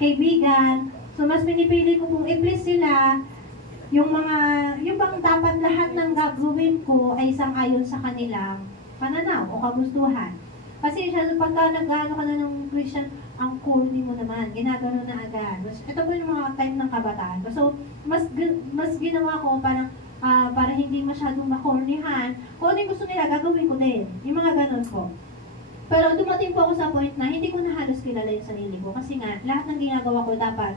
kaibigan. So mas pinipili ko pong i-please sila, yung bang dapat lahat ng gagawin ko ay sang-ayon sa kanilang pananaw o kagustuhan. Kasi pagka nag-ano ka na ng Christian, ang corny mo naman, ginagano na agad. Ito po yung mga time ng kabataan. So, mas ginawa ko parang para hindi masyadong makornihan. Kung ano yung gusto nila, gagawin ko din. Yung mga ganon po. Pero dumating po ako sa point na hindi ko na halos kilala yung sarili ko. Kasi nga, lahat ng ginagawa ko dapat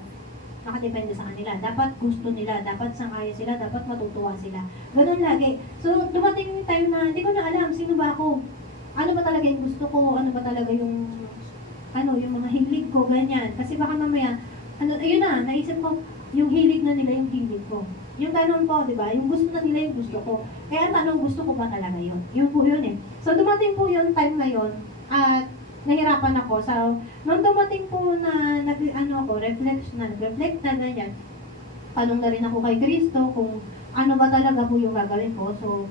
nakadepende sa kanila. Dapat gusto nila, dapat sang-ayon sila, dapat matutuwa sila. Ganun lagi. So, dumating yung time na hindi ko na alam sino ba ako. Ano ba talaga yung gusto ko, ano ba talaga yung mga hilig ko, ganyan. Kasi baka mamaya, ayun na, naisip ko, yung hilig na nila yung hilig ko. Yung ganun po, di ba? Yung gusto na nila yung gusto ko. Kaya tanong, gusto ko ba talaga yun? Yun po yun eh. So, dumating po yung time na yun, at nahirapan ako. So, nung dumating po na, reflect na ganyan, tanong na rin ako kay Kristo kung ano ba talaga po yung gagawin ko. So,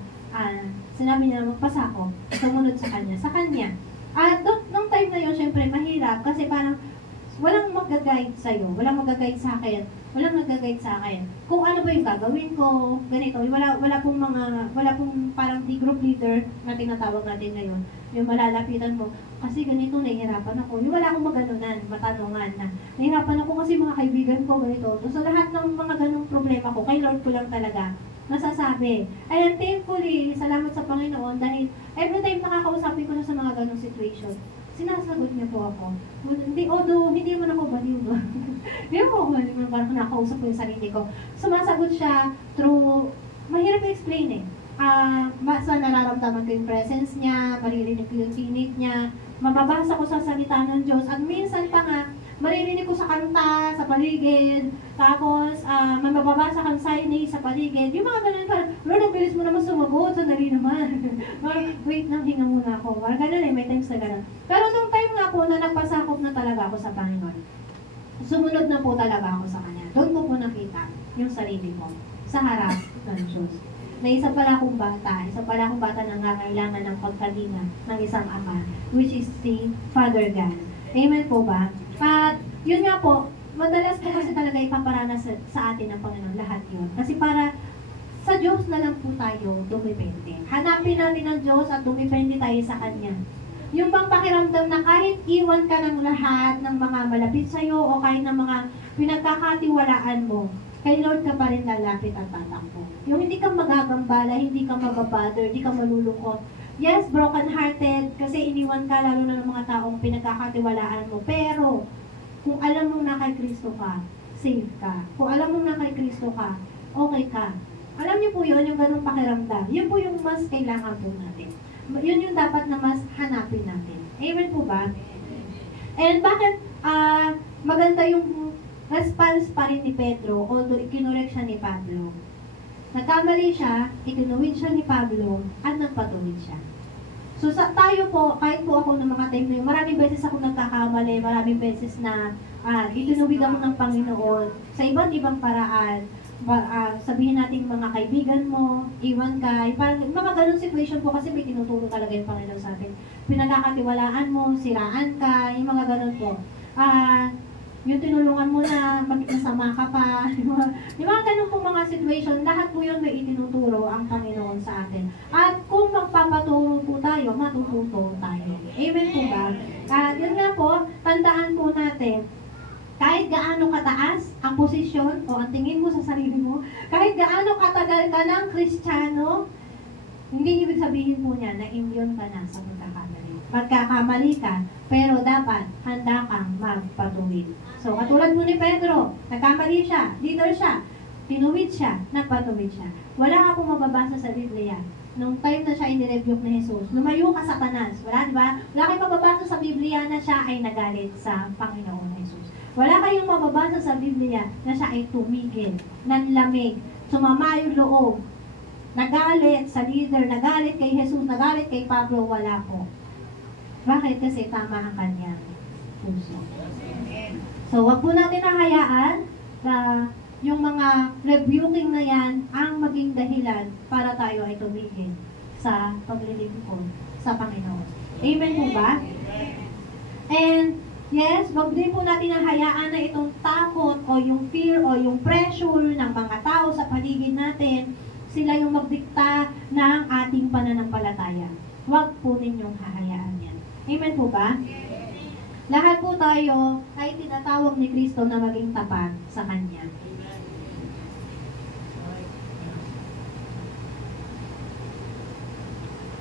sinabi niya magpasa ako, sumunod sa Kanya. At nung time na yun, syempre, mahirap kasi parang walang mag-guide sa'yo, walang mag-guide sa akin, kung ano ba yung gagawin ko, ganito, wala pong parang di group leader na tinatawag natin ngayon, yung malalapitan mo, kasi ganito, nahihirapan ako, yung wala akong matanungan na, nahihirapan ako kasi mga kaibigan ko, ganito, so lahat ng mga ganong problema ko, kay Lord ko lang talaga, nasasabi. And thankfully, salamat sa Panginoon, dahil every time nakakausapin ko na sa mga ganong situation, sinasagot niya po ako. Although, hindi naman ako baliw. Hindi mo parang nakausap ko yung sarili ko. Sumasagot siya through, mahirap i-explain eh. Basta nararamdaman ko yung presence niya, maririnig ko yung tinig niya, mababasa ko sa salita ng Diyos, at minsan pa nga, maririnig ko sa kanta, sa paligid, tapos mababasa kang signage sa paligid. Yung mga ganun parang, Lord, ang bilis mo naman sumagot, sandali naman. Wait lang, hinga muna ako. Parang ganun eh, may times na ganun. Pero nung time nga po na nagpasakop na talaga ako sa Panginoon, sumunod na po talaga ako sa Kanya. Doon ko po nakita yung sarili ko sa harap ng Diyos. Na isa pala akong bata na nangangailangan ng pagkalinga ng isang ama, which is si Father God. Amen po ba? At yun nga po, madalas po kasi talaga ipaparanas sa atin ng Panginoon lahat yun. Kasi para sa Diyos na lang po tayo dumipende. Hanapin natin ang Diyos at dumipende tayo sa Kanya. Yung bang pakiramdam na kahit iwan ka ng lahat ng mga malapit sa'yo o kahit ng mga pinagkakatiwalaan mo, kay Lord ka pa rin lalapit at tatakbo. Yung hindi ka magagambala, hindi ka mababother, hindi ka malulungkot. Yes, broken-hearted kasi iniwan ka lalo na ng mga taong pinagkakatiwalaan mo. Pero, kung alam mo na kay Kristo ka, safe ka. Kung alam mo na kay Kristo ka, okay ka. Alam niyo po yun, yung ganung pakiramdam. Yun po yung mas kailangan po natin. Yun yung dapat na mas hanapin natin. Amen po ba? And bakit maganda yung response pa rin ni Pedro, although ikinorek siya ni Pablo. Nagkamali siya, itinuwid siya ni Pablo, at nagpatuwid siya. So tayo po, kahit po ako ng mga time na yun, maraming beses ako nagkakamali, maraming beses na itinuwid ako ng Panginoon sa iba't ibang paraan. Sabihin natin mga kaibigan mo, iwan ka, parang mga ganun situation po kasi may tinuturo talaga yung Panginoon sa atin. Pinagkakatiwalaan mo, siraan ka, yung mga ganun po. Yung tinulungan mo na, masama ka pa, yung mga ganun po mga situation, lahat po yun may itinuturo ang Panginoon sa atin. At kung magpapaturo po tayo, matututo tayo. Amen po ba? Yun nga po, tandaan po natin, kahit gaano kataas ang posisyon o ang tingin mo sa sarili mo, kahit gaano katagal ka ng Kristiyano, hindi ibig sabihin po niya na immune ka na sa pagkakamali. Magkakamali ka, pero dapat handa kang magpatuwid. So, katulad mo ni Pedro, nagkamali siya, leader siya, tinuwid siya, nagpatuwid siya. Wala akong mababasa sa Biblia. Nung time na siya inirebuke ni Jesus, lumayo ka Satanas. Wala, di ba? Wala kayong mababasa sa Biblia na siya ay nagalit sa Panginoon Jesus. Wala kayong mababasa sa Biblia na siya ay tumigil, nanlamig, sumama yung loob, nagalit sa leader, nagalit kay Jesus, nagalit kay Pablo, wala po. Bakit? Kasi tama ang kanyang puso. So, wag po natin nahayaan na yung mga rebuking na yan ang maging dahilan para tayo ay tumigil sa paglilingkod sa Panginoon. Amen po ba? And, yes, wag din po natin nahayaan na itong takot o yung fear o yung pressure ng mga tao sa paligid natin, sila yung magdikta ng ating pananampalataya. Wag po ninyong hahayaan yan. Amen po ba? Lahat po tayo ay tinatawag ni Kristo na maging tapat sa Kanya.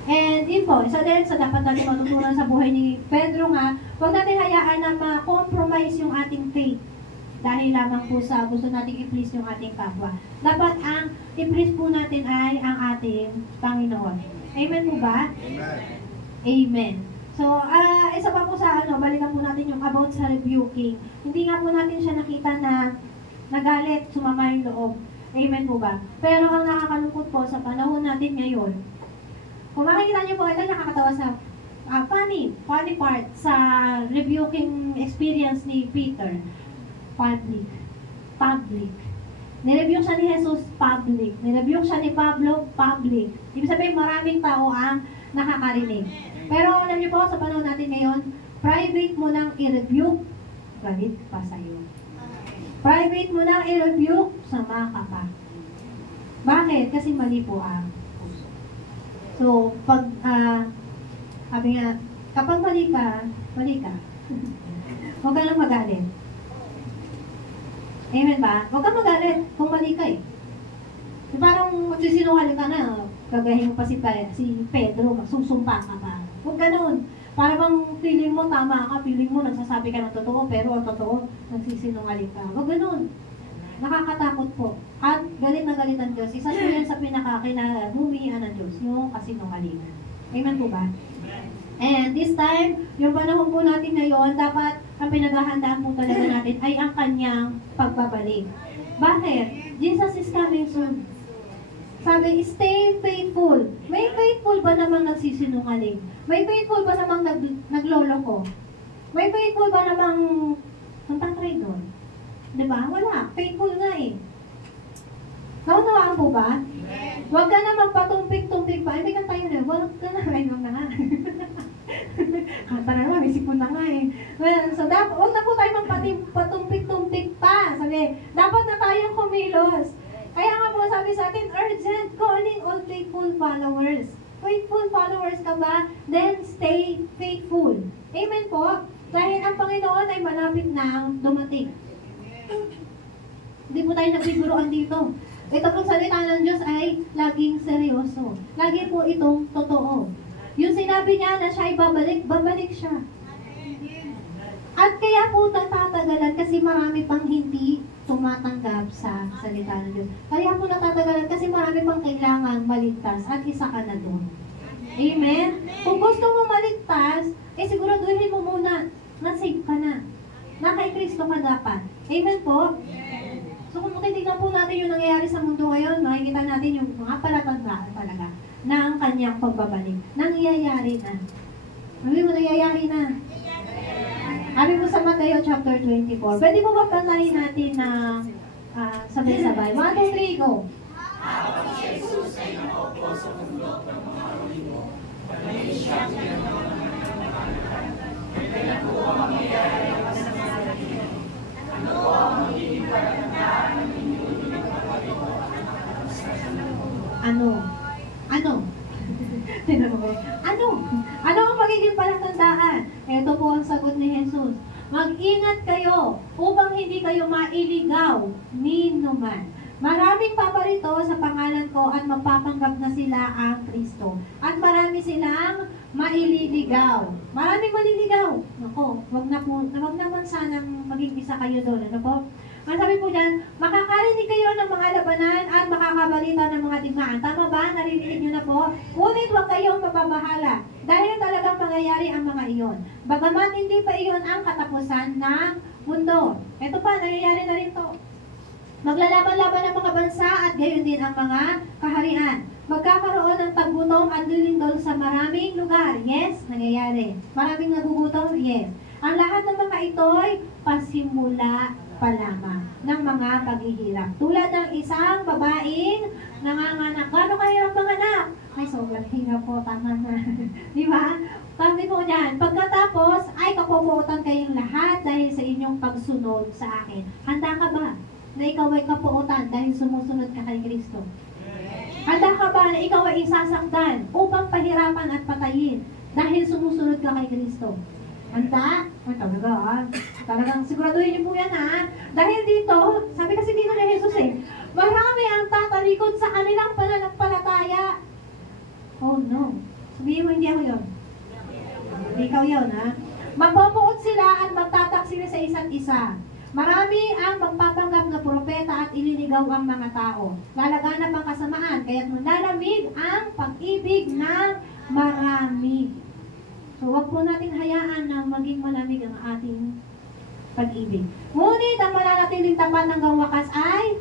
And yun po, isa din sa dapat natin matutunan sa buhay ni Pedro nga, huwag natin hayaan na ma-compromise yung ating faith. dahil lamang po sa gusto nating i-please yung ating kapwa. Dapat ang i-please po natin ay ang ating Panginoon. Amen po ba? Amen. Amen. So, isa pa po sa balikan po natin yung about sa rebuking. Hindi nga po natin siya nakita na nagalit, sumama yung loob. Amen po ba? Pero ang nakakalungkot po sa panahon natin ngayon, kung makikita niyo po, ito nakakatawa sa funny part sa rebuking experience ni Peter. Public. Nirebuke siya ni Jesus, public. Nirebuke siya ni Pablo, public. Ibig sabihin, maraming tao ang nakakarinig. Pero alam niyo po, sa panahon natin ngayon, private mo nang i-rebuke, galit pa sa'yo. Private mo nang i-rebuke, sama ka pa. Bakit? Kasi mali po ang puso. So, pag, sabi nga, kapag mali ka. Huwag ka lang magalit. Amen ba? Huwag ka magalit kung mali ka eh. Parang magsisinungaling ka na, gagahin mo pa si Pedro, magsusumpa ka pa. Huwag ganun. Para bang feeling mo tama ka, feeling mo nagsasabi ka ng totoo, pero ang totoo, nagsisinungaling ka. Huwag ganun. Nakakatakot po. At galit na galit ang Diyos. Isa yan sa pinakakinahumihan ng Diyos, yung kasinungalingan. Amen po ba? And this time, yung panahon po natin ngayon, dapat ang pinaghahandaan po talaga natin ay ang kanyang pagbabalik. Bakit? Jesus is coming soon. Sabi, stay faithful. May faithful ba namang nagsisinungaling? May faithful ba namang nagloloko? May faithful ba namang nagtatraidor? Diba? Wala. Faithful nga eh. Naunawaan po ba? Huwag ka na magpatumpik-tumpik pa. Hindi ka tayo na. Huwag ka na. Ay, huwag na nga. Kanta na naman. May sipon na nga eh. Well, so, huwag na po tayo magpatumpik-tumpik pa. Sabi, dapat na tayong kumilos. Kaya nga po sabi sa atin, urgent calling all faithful followers. Faithful followers ka ba? Then stay faithful. Amen po? Dahil ang Panginoon ay malapit na dumating. Hindi po tayo nagbiguruan dito. Ito pong salita ng Diyos ay laging seryoso. Lagi po itong totoo. Yung sinabi niya na siya ay babalik siya. At kaya po natatagalan kasi marami pang hindi tumatanggap sa salita ng Diyos. Kaya po natatagalan kasi marami pang kailangang maligtas at isa ka na doon. Amen? Kung gusto mo maligtas, siguraduhin mo muna na save ka na. Na kay Kristo ka dapat. Amen po? So kung titignan po natin yung nangyayari sa mundo ngayon, makikita natin yung mga palatandaan talaga ng kanyang pagbabalik. Nangyayari na. Sabi mo, nangyayari na. Sabi mo sa Mateo chapter 24. Pwede mo ba pantahin natin na sabay-sabay? 1, 2, 3, go! Habang si Jesus ay nakaupo sa bundok ng mga olivo, panay siyang ginawa ng mga nakalakan. Kailan po ang mangyayari ang kasamahan? Ano po ang magiging palatandaan ng inyong pinagpapalito at nakakasasan? Ano? Tinan mo. Ano ang magiging palatandaan? Ito po ang sagot ni Jesus. Mag-ingat kayo upang hindi kayo mailigaw ni numan. Maraming paparito sa pangalan ko at mapapanggap na sila ang Kristo. At marami silang maililigaw. Maraming maliligaw. Nako, wag naman sanang maging isa kayo doon. Ano po? Ang sabi po dyan, makakarinig kayo ng mga labanan at makakabalita ng mga digmaan. Tama ba? Naririnig nyo na po? Ngunit huwag kayong mababahala dahil talagang mangyayari ang mga iyon. Bagamat hindi pa iyon ang katapusan ng mundo. Ito pa, nangyayari na rin to. Maglalaban-laban ang mga bansa at gayon din ang mga kaharian. Magkakaroon ng taggutom at lilindol sa maraming lugar. Yes, nangyayari. Maraming nagugutom? Yes. Ang lahat ng mga ito'y pasimula pa lamang ng mga paghihirap. Tulad ng isang babaeng nanganganak. Gano'ng kahirap manganak? Ay, sobrang hirap po. Tama na. Di ba? Sabi ko niyan, pagkatapos ay kapupuutan kayong lahat dahil sa inyong pagsunod sa akin. Handa ka ba na ikaw ay kapuutan dahil sumusunod ka kay Kristo? Handa ka ba na ikaw ay isasaktan upang pahirapan at patayin dahil sumusunod ka kay Kristo? Handa? Ay, talagang siguraduhin niyo po yan ha. Dahil dito, sabi kasi dito ni Jesus marami ang tatalikod sa kanilang pananampalataya. Oh no. Sabihin mo, hindi ako yun. Hindi ikaw yun ha. Mapupuot sila at magtatak sila sa isa't isa. Marami ang magpapanggap na propeta at ililigaw ang mga tao. Lalaganap ang kasamaan, kaya't manlalamig ang pag-ibig ng marami. So, wag po natin hayaan na maging malamig ang ating pag-ibig. Ngunit ang mananatiling tapat hanggang wakas ay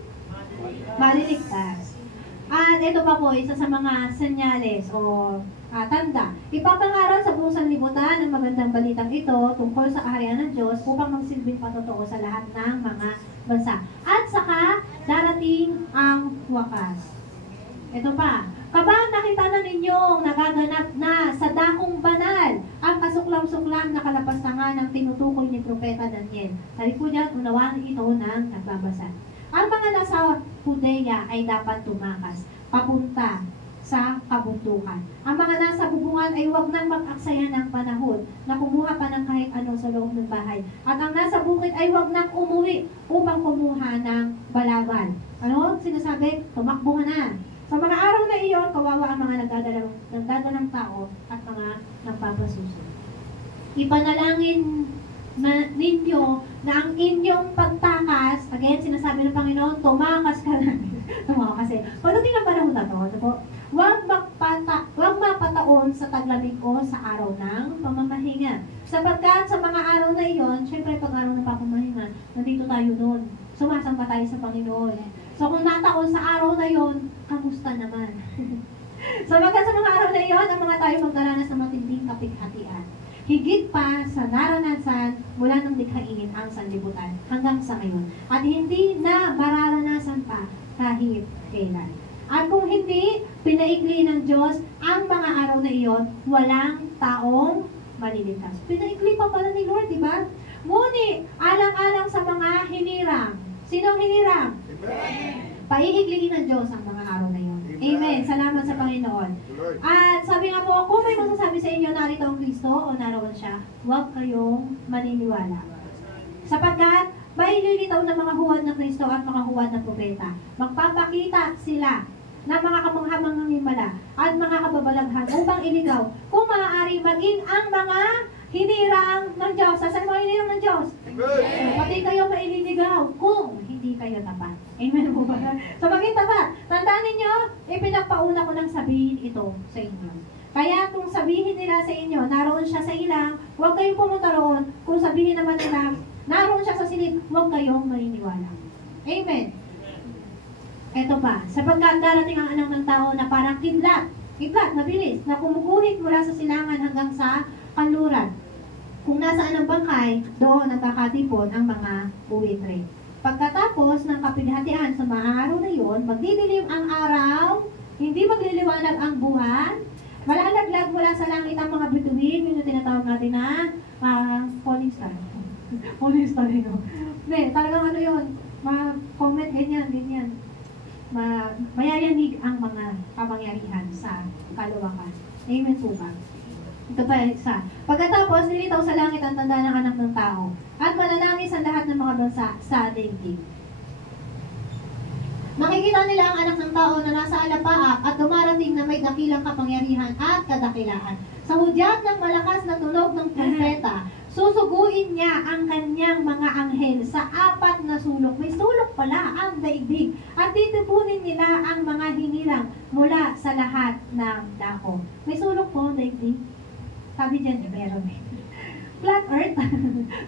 maliligtas. At ito pa po, isa sa mga senyales o tanda. Ipapangaral sa buong sanlibutan ang magandang balitang ito tungkol sa kaharian ng Diyos upang magsilbing patotoo sa lahat ng mga bansa. At saka, darating ang wakas. Ito pa, kapag nakita na ninyong nagaganap na sa dakong banal ang kasuklam-suklam na kalapastangan ng tinutukoy ni Propeta Daniel. Sabi po dyan, unawaan ito ng nagbabasa. Ang mga nasa Judea ay dapat tumakas, papunta sa kabundukan. Ang mga nasa bubungan ay huwag nang mag-aksaya ng panahon na kumuha pa ng kahit ano sa loob ng bahay. At ang nasa bukid ay huwag nang umuwi upang kumuha ng balabal. Ano? Sinasabi, tumakbo na. Sa mga araw na iyon, kawawa ang mga nagdadalang tao at mga nagpapasuso. Ipanalangin na ninyo na ang inyong pagtakas, again, sinasabi ng Panginoon, tumakas ka lang. Tumakas eh. Pagdating ng panahon na to, huwag mapataon sa taglamig o sa araw ng pamamahinga. Sapagkat sa mga araw na iyon, syempre pag araw ng pamamahinga, nandito tayo noon. Sumasamba tayo sa Panginoon. So kung nataon sa araw na iyon, kamusta naman? Sapagkat sa mga araw na iyon, ang mga tayo magdaranas ng matinding kapighatian. Higit pa sa naranasan mula nang likhain ang sanlibutan hanggang sa ngayon. At hindi na mararanasan pa kahit kailan. At kung hindi, pinaikli ng Diyos ang mga araw na iyon, walang taong maliligtas. Pinaikli pa pala ni Lord, di ba? Ngunit, alang-alang sa mga hinirang. Sinong hinirang? Paiigliin ng Diyos ang mga araw na iyon. Amen. Salamat sa Panginoon. At sabi nga po, kung may masasabi sa inyo narito ang Kristo o naroon siya, huwag kayong maniniwala. Sapagkat may lilitaw na mga huwad na Kristo at mga huwad na propeta. Magpapakita sila ng mga kamanghamangang himala at mga kababalaghan upang iligaw kung maaari maging ang mga hinirang ng Diyos. Saan mga hinirang ng Diyos? Pati kayo maililigaw kung hindi kayo tapat. Amen po ba? So maging tapat. Tandaan ninyo, ipinagpauna ko nang sabihin ito sa inyo. Kaya kung sabihin nila sa inyo, naroon siya sa ilang, huwag kayong pumunta roon. Kung sabihin naman nila, naroon siya sa silid, huwag kayong maniniwala. Amen. Ito pa, sapagkat darating ang anak ng tao na parang kidlat, mabilis, na kumuguhit mula sa silangan hanggang sa kanluran. Kung nasaan ang bangkay, doon nagkakatipon ang mga buwitre. Pagkatapos ng kapighatian sa mga araw na iyon, magdidilim ang araw, hindi magliliwanag ang buwan, malalaglag mula sa langit ang mga bituin, yun yung tinatawag natin na falling star. Falling star yun. Hindi, talagang ano yun, ma-comment, ganyan. Mayayanig ang mga kapangyarihan sa kaluwakan. Amen po ba? Ito pa isa. Pagkatapos, nilitaw sa langit ang tanda ng anak ng tao at mananangis ang lahat ng mga bansa sa daigdig. Makikita nila ang anak ng tao na nasa alapaap at dumarating na may dakilang kapangyarihan at kadakilaan. Sa hudyat ng malakas na tunog ng propeta, susuguin niya ang kanyang mga anghel sa 4 na sulok. May sulok pala ang daigdig. At titipunin nila ang mga hinirang mula sa lahat ng dako. May sulok po ang daigdig. Sabi dyan, meron eh. Flat earth.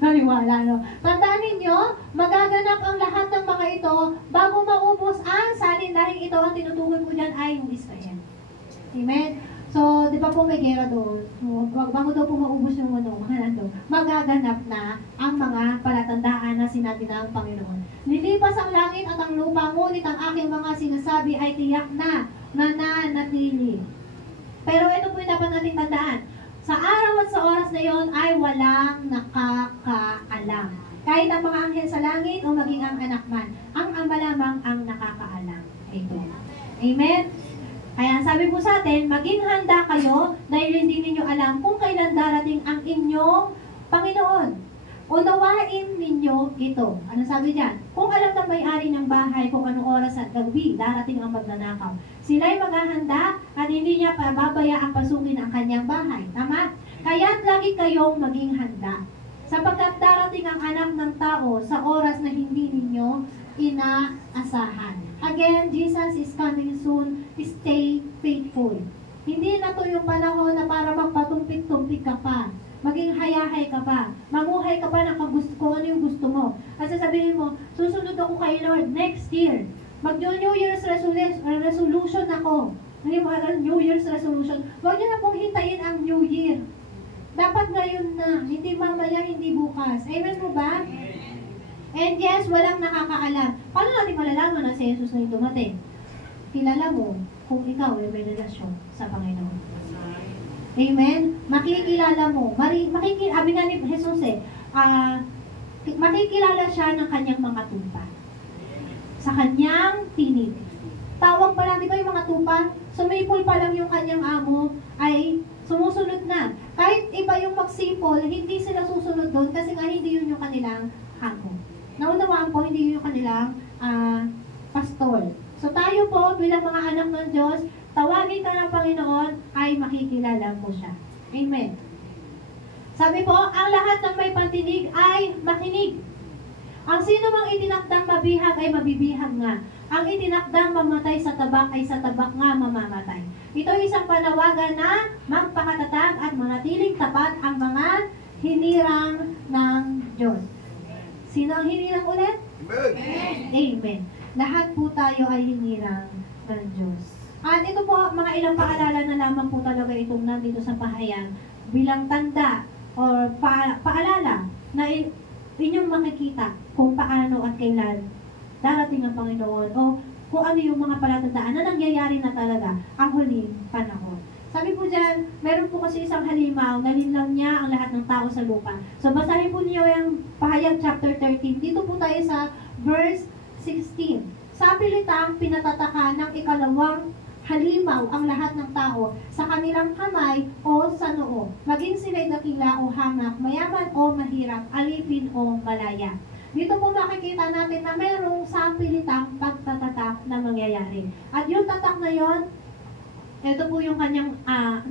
Naniwala, no? Tandaan ninyo, magaganap ang lahat ng mga ito bago maubos ang salin dahil ito ang tinutukoy ko dyan ay yung Israel. Amen? So, di ba po may gera doon? Bago daw po maubos yung mga nando, magaganap na ang mga palatandaan na sinabi ng Panginoon. Nilipas ang langit at ang lupa, ngunit ang aking mga sinasabi ay tiyak na nananatili. Pero ito po yung dapat natin tandaan. Sa araw at sa oras na yon ay walang nakakaalam. Kahit ang mga anghel sa langit o maging ang anak man, ang ama lamang ang nakakaalam. Amen. Amen? Kaya sabi po sa atin, maging handa kayo dahil hindi ninyo alam kung kailan darating ang inyong Panginoon. Unawain ninyo ito. Ano sabi diyan? Kung alam ng may-ari ng bahay kung anong oras at gabi darating ang magnanakaw, sila'y maghahanda at hindi niya pababayaang pasukin ang kanyang bahay. Tama? Kaya't lagi kayong maging handa. sapagkat darating ang anak ng tao sa oras na hindi ninyo inaasahan. Again, Jesus is coming soon. Stay faithful. Hindi na to yung panahon na para magpatumpik-tumpik ka pa. Maging hayahay ka pa. Mamuhay ka pa ng kung ano yung gusto mo. At sasabihin mo, susunod ako kay Lord next year. Mag-New Year's resolution ako. New Year's resolution. Huwag nyo na pong hintayin ang New Year. Dapat ngayon na. Hindi mamaya, hindi bukas. Amen mo ba? And yes, walang nakakaalam. Paano natin malalaman na si Jesus na yung dumating? Kilala mo kung ikaw ay may relasyon sa Panginoon. Amen? Makikilala mo. Sabi nga ni Jesus makikilala siya ng kanyang mga tupa. Sa kanyang tinig. Tawag pa lang, di ba yung mga tupa? Sumipol pa lang yung kanyang amo, ay sumusunod na. Kahit iba yung magsipol, hindi sila susunod doon kasi nga hindi yun yung kanilang amo. Naunawaan po, hindi yun yung kanilang pastor. So tayo po, bilang mga anak ng Diyos, tawagin ka ng Panginoon, ay makikilala mo siya. Amen. Sabi po, ang lahat ng may pantinig ay makinig. Ang sino mang itinakdang mabihag ay mabibihag nga. Ang itinakdang mamatay sa tabak ay sa tabak nga mamamatay. Ito ay isang panawagan na magpakatatag at manatiling tapat ang mga hinirang ng Diyos. Sino ang hinirang ulit? Amen. Amen. Lahat po tayo ay hinirang ng Diyos. At ito po, mga ilang paalala na lamang po talaga itong nandito sa pahayag bilang tanda or paalala na inyong makikita kung paano at kailan darating ang Panginoon o kung ano yung mga palatandaan na nangyayari na talaga ang huling panahon. Sabi po dyan, meron po kasi isang halimaw, nalinlaw niya ang lahat ng tao sa lupa. So basahin po niyo yung Pahayag chapter 13. Dito po tayo sa verse 16. Sa pilitang pinatataka ng ikalawang halimaw ang lahat ng tao sa kanilang kamay o sa noo. Maging sila'y dakila o hamak, mayaman o mahirap, alipin o malaya. Dito po makikita natin na mayroong sampilitang pagtatatak na mangyayari. At yung tatak na yon, ito po yung kanyang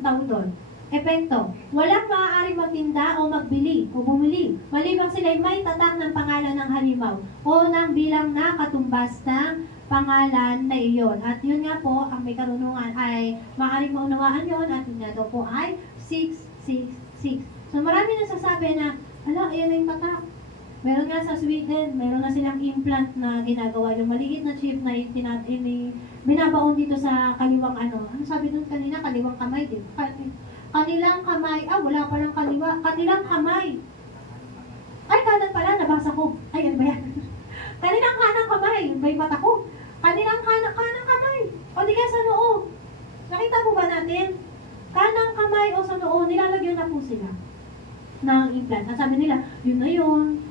tawag doon. Epekto. Walang maaaring magtinda o magbili o bumili. Malibang sila'y may tatak ng pangalan ng halimaw o ng bilang na katumbas ng pangalan na iyon. At yun nga po, ang may karunungan ay maaaring maunawaan yun at yun nga daw po ay 666. So marami nagsasabi na, ayan na yung tatak. Meron nga sa Sweden, meron na silang implant na ginagawa, yung maliit na chip na binabaon dito sa kaliwang ano sabi doon kanina, kaliwang kamay din. Kanilang kamay, wala palang kaliwa, kanilang kamay. Ay, kanan pala, nabasa ko. Ay, ano ba yan? Kanilang kanang kamay, may mata ko. Kanilang kanang kamay, o di kaya sa noo. Nakita po ba natin? Kanang kamay o sa noo, nilalagyan na po sila ng implant. At sabi nila, yun na yun.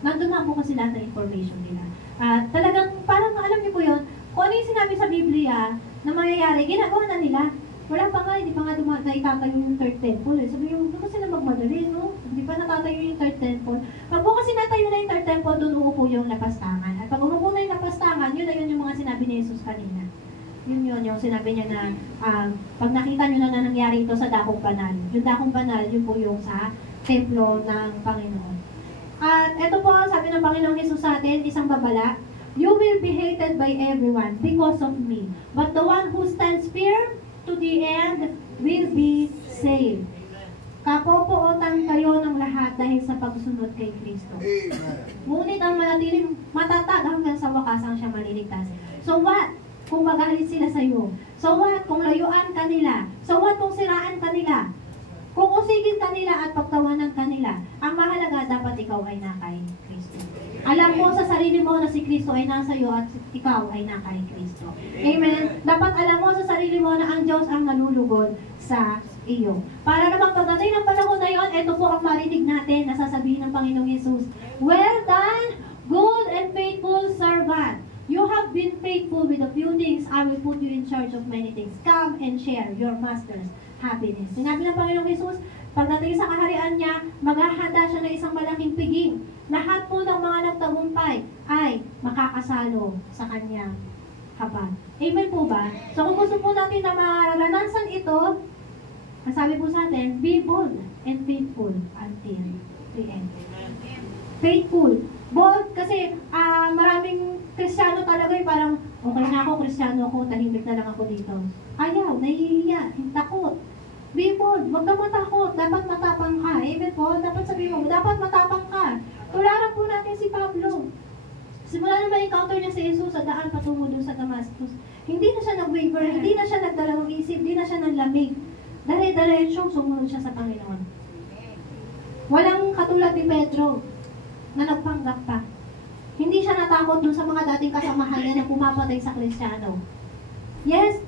Nandun na po kasi lahat ng information nila. At talagang, parang alam niyo po yun, kung ano yung sinabi sa Biblia na mangyayari, ginagawa na nila. Wala pa nga, hindi pa nga naitatayo yung third temple. Sabi yung, doon kasi na magmadali, no? Hindi pa natatayo yung third temple. Pag po kasi natayo na yung third temple, doon uupo yung lapastangan. At pag umupo na yung lapastangan, yun na yun yung mga sinabi ni Jesus kanina. Yun yung sinabi niya na, pag nakita nyo na nangyari ito sa dakong banal. Yung dakong banal, yun po yung sa templo ng Panginoon. At ito po, sabi ng Panginoong Jesus sa atin, isang babala, you will be hated by everyone because of me. But the one who stands firm to the end will be saved. Kapopootan kayo ng lahat dahil sa pagsunod kay Kristo. Ngunit ang manatiling matatag hanggang sa wakas ang siya maliligtas. So what? Kung magalit sila sa iyo. So what? Kung layuan ka nila. So what? Kung siraan ka nila. Kung usigin ka nila at pagtawanan ka nila. Ang mahalaga, dapat ikaw ay nakay Kristo. Alam mo sa sarili mo na si Kristo ay nasa iyo at ikaw ay nakay Kristo. Amen? Dapat alam mo sa sarili mo na ang Diyos ang nalulugod sa iyo. Para naman pagdating ng panahon na yon, ito po ang marinig natin na sasabihin ng Panginoong Yesus, well done, good and faithful servant. You have been faithful with a few things, I will put you in charge of many things. Come and share your master's happiness. Sinabi ng Panginoong Yesus, pagdating sa kaharian niya, maghahanda siya ng isang malaking piging. Lahat po ng mga nagtagumpay ay makakasalo sa kanyang haba. Amen po ba? So kung gusto po natin na maranasan ito, Ang sabi po sa atin, be bold and faithful until the end. Faithful. Bold kasi maraming Kristiyano talaga yung parang, okay na ako, Kristiyano ako, tahimik na lang ako dito. Ayaw, nahihiya, takot. Be bold, huwag kang matakot, dapat matapang ka. Amen po, dapat sabihin mo, dapat matapang ka. Tularan po natin si Pablo. Simula na ma-encounter niya si Jesus sa daan patungo doon sa Damascus. Hindi na siya nag-waver, hindi na siya nagdalawang isip, hindi na siya naglamig. Dire-diretsyong sumunod siya sa Panginoon. Walang katulad ni Pedro na nagpanggap pa. Hindi siya natakot doon sa mga dating kasamahan niya na pumapatay sa Kristiyano. Yes,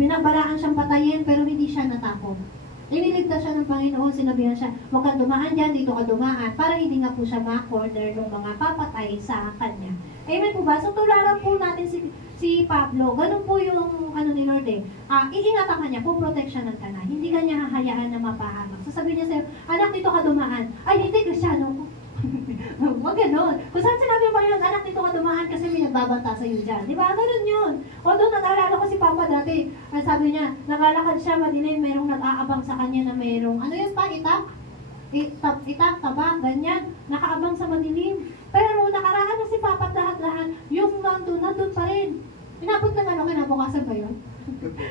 pinabaraan siyang patayin pero hindi siya natakot. Iniligtas siya ng Panginoon, sinabihan siya, huwag kang dumaan dyan, dito ka dumaan, para hindi nga po siya ma-corner ng mga papatay sa kanya. Amen po ba? So tularan po natin si Pablo. Ganun po yung ni Lord eh. Iingatan ka niya, po protectionan ka na. Hindi ka niya hahayaan na mapahamak. Sasabihin niya sa'yo, anak, dito ka dumaan. Ay, hindi, Kristiyano ko. Huwag ganon. Kung saan sinabi mo yun, anak, dito ka dumaan kasi may nagbabanta sa'yo dyan. Di ba? Ganun yun. Although nag-alala ko si Papa dati, sabi niya, nagalakad siya, madilim, merong nag-aabang sa kanya na merong, ano yun pa, itak? Itak, taba, ganyan. Nakaabang sa madilim. Pero nakaraan na si Papa lahat-lahat, yung nandun pa rin. Inabot ng ano, kinabukasan ba yun?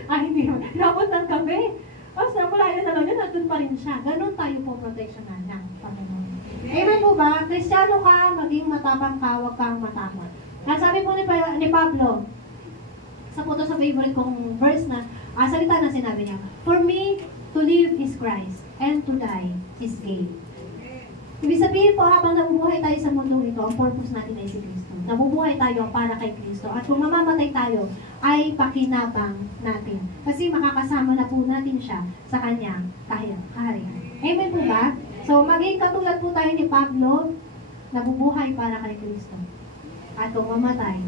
Hindi yun. Inabot ng gabi. Tapos namula yun na lang yun, nandun pa rin siya. Ganun tayo po protectionan ng Panginoon. Amen po ba? Kristiyano ka, maging matapang ka, huwag kang matakot. Nasabi po ni Pablo, sa punto sa favorite kong verse na, salita na sinabi niya, for me, to live is Christ, and to die is gain. Ibig sabihin po, habang nabubuhay tayo sa mundo ito, ang purpose natin ay si Kristo. Nabubuhay tayo para kay Kristo. At kung mamamatay tayo, ay pakinabang natin. Kasi makakasama na po natin siya sa kanyang kaharian. Amen po ba? So, maging katulad po tayo ni Pablo, nabubuhay para kay Kristo. At kung mamatay,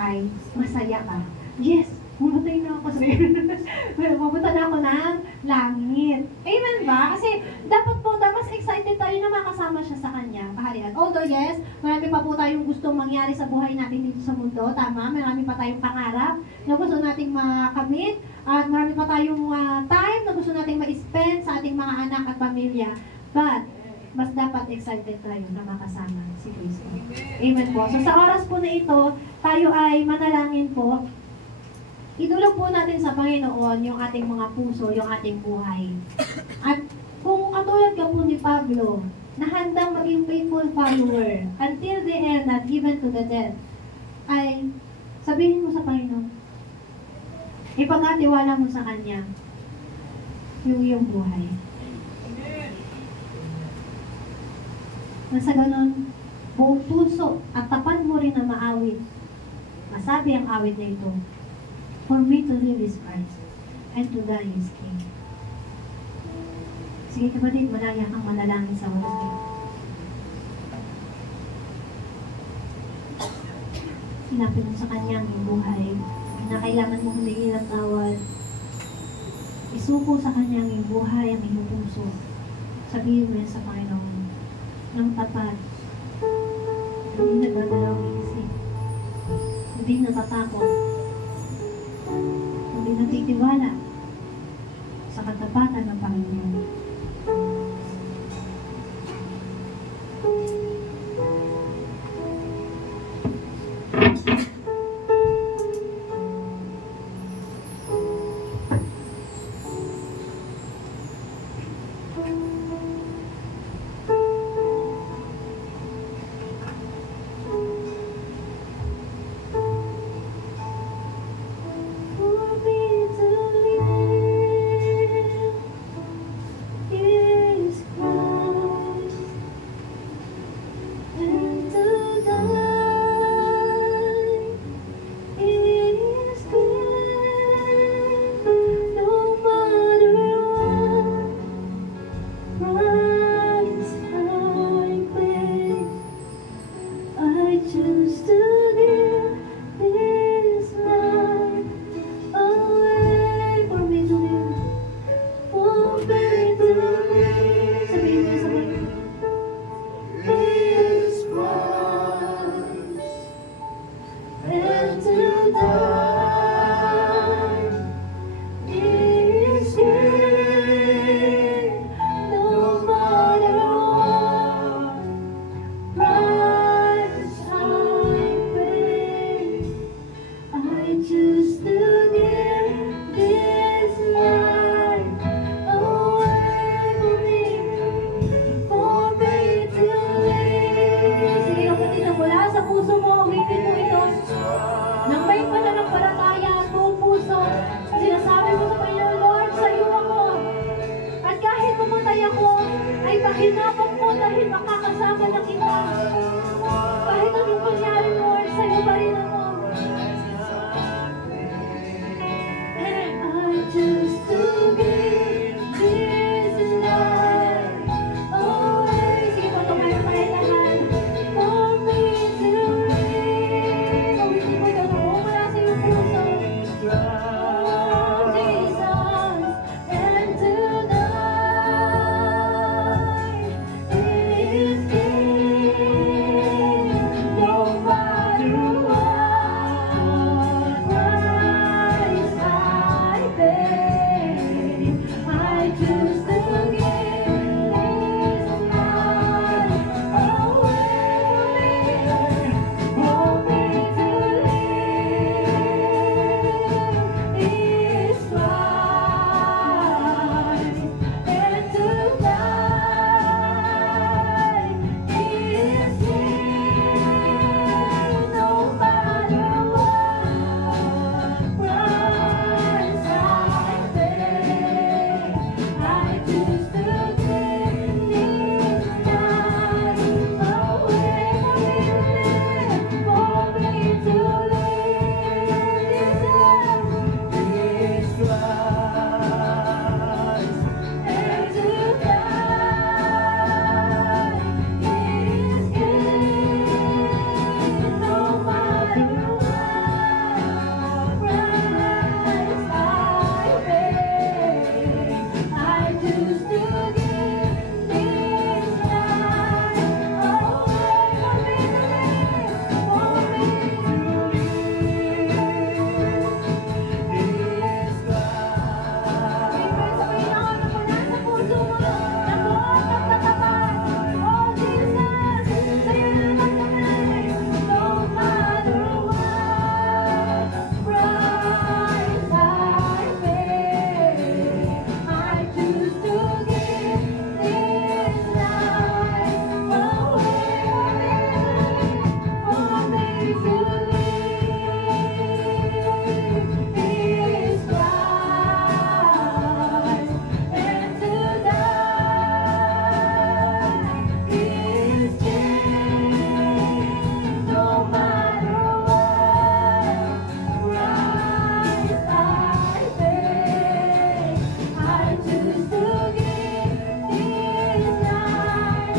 ay masaya ka. Yes, mamatay na ako. Mabuta na ako ng langit. Amen ba? Kasi dapat po, mas excited tayo na makasama siya sa kanya, kaharian. Although yes, marami pa po tayong gustong mangyari sa buhay natin dito sa mundo. Tama, marami pa tayong pangarap na gusto nating makamit. At marami pa tayong time na gusto nating ma-spend sa ating mga anak at pamilya. But, mas dapat excited tayo na makasama si Kristo. Amen po. So, sa oras po na ito, tayo ay manalangin po. Idulog po natin sa Panginoon yung ating mga puso, yung ating buhay. At kung katulad ka po ni Pablo, na handang maging faithful follower until the end at even to the death, ay sabihin mo sa Panginoon, ipagkatiwala mo sa Kanya yung iyong buhay. Na sa ganun, buong puso at tapat mo rin na maawit. Masabi ang awit na ito, for me to live is Christ, and to die is gain. Sige kapatid, malaya kang manalangin sa oras nito. Sinapin mo sa Kanya ang buhay, na kailangan mo humingi ng tawad. Isuko sa Kanya ang buhay, ang iyong puso. Sabihin mo yan sa Panginoon ng tapat. Hindi nagdadalawang isip. Hindi natatakot. Hindi natitiwala sa katapatan ng Panginoon. alam ko dahil makakasama na kita. Kahit anong mangyari, Lord, sa'yo pa rin ako. I choose to give this life away. Sige po, tumayo tayo lahat. For me to live. Hindi mo ito na mula sa iyong puso. Oh, Jesus. And to die is gain. No matter what price I pay, I choose to give this life away. For me to live is Christ, and to die is gain. No matter what price I pay, I choose to give this life away. For me to live, is Christ, and to die is gain. No matter what price I pay, I choose to give this life away. For me to live, is Christ. Sa Panginoon na mula sa puso mo, na buong pagtatapat. Oh, Jesus, sa'yo naman kami. No matter what price I pay, I choose to give this life away. For me to live is Christ, and to die is gain. No matter what price I pay, I choose to give this life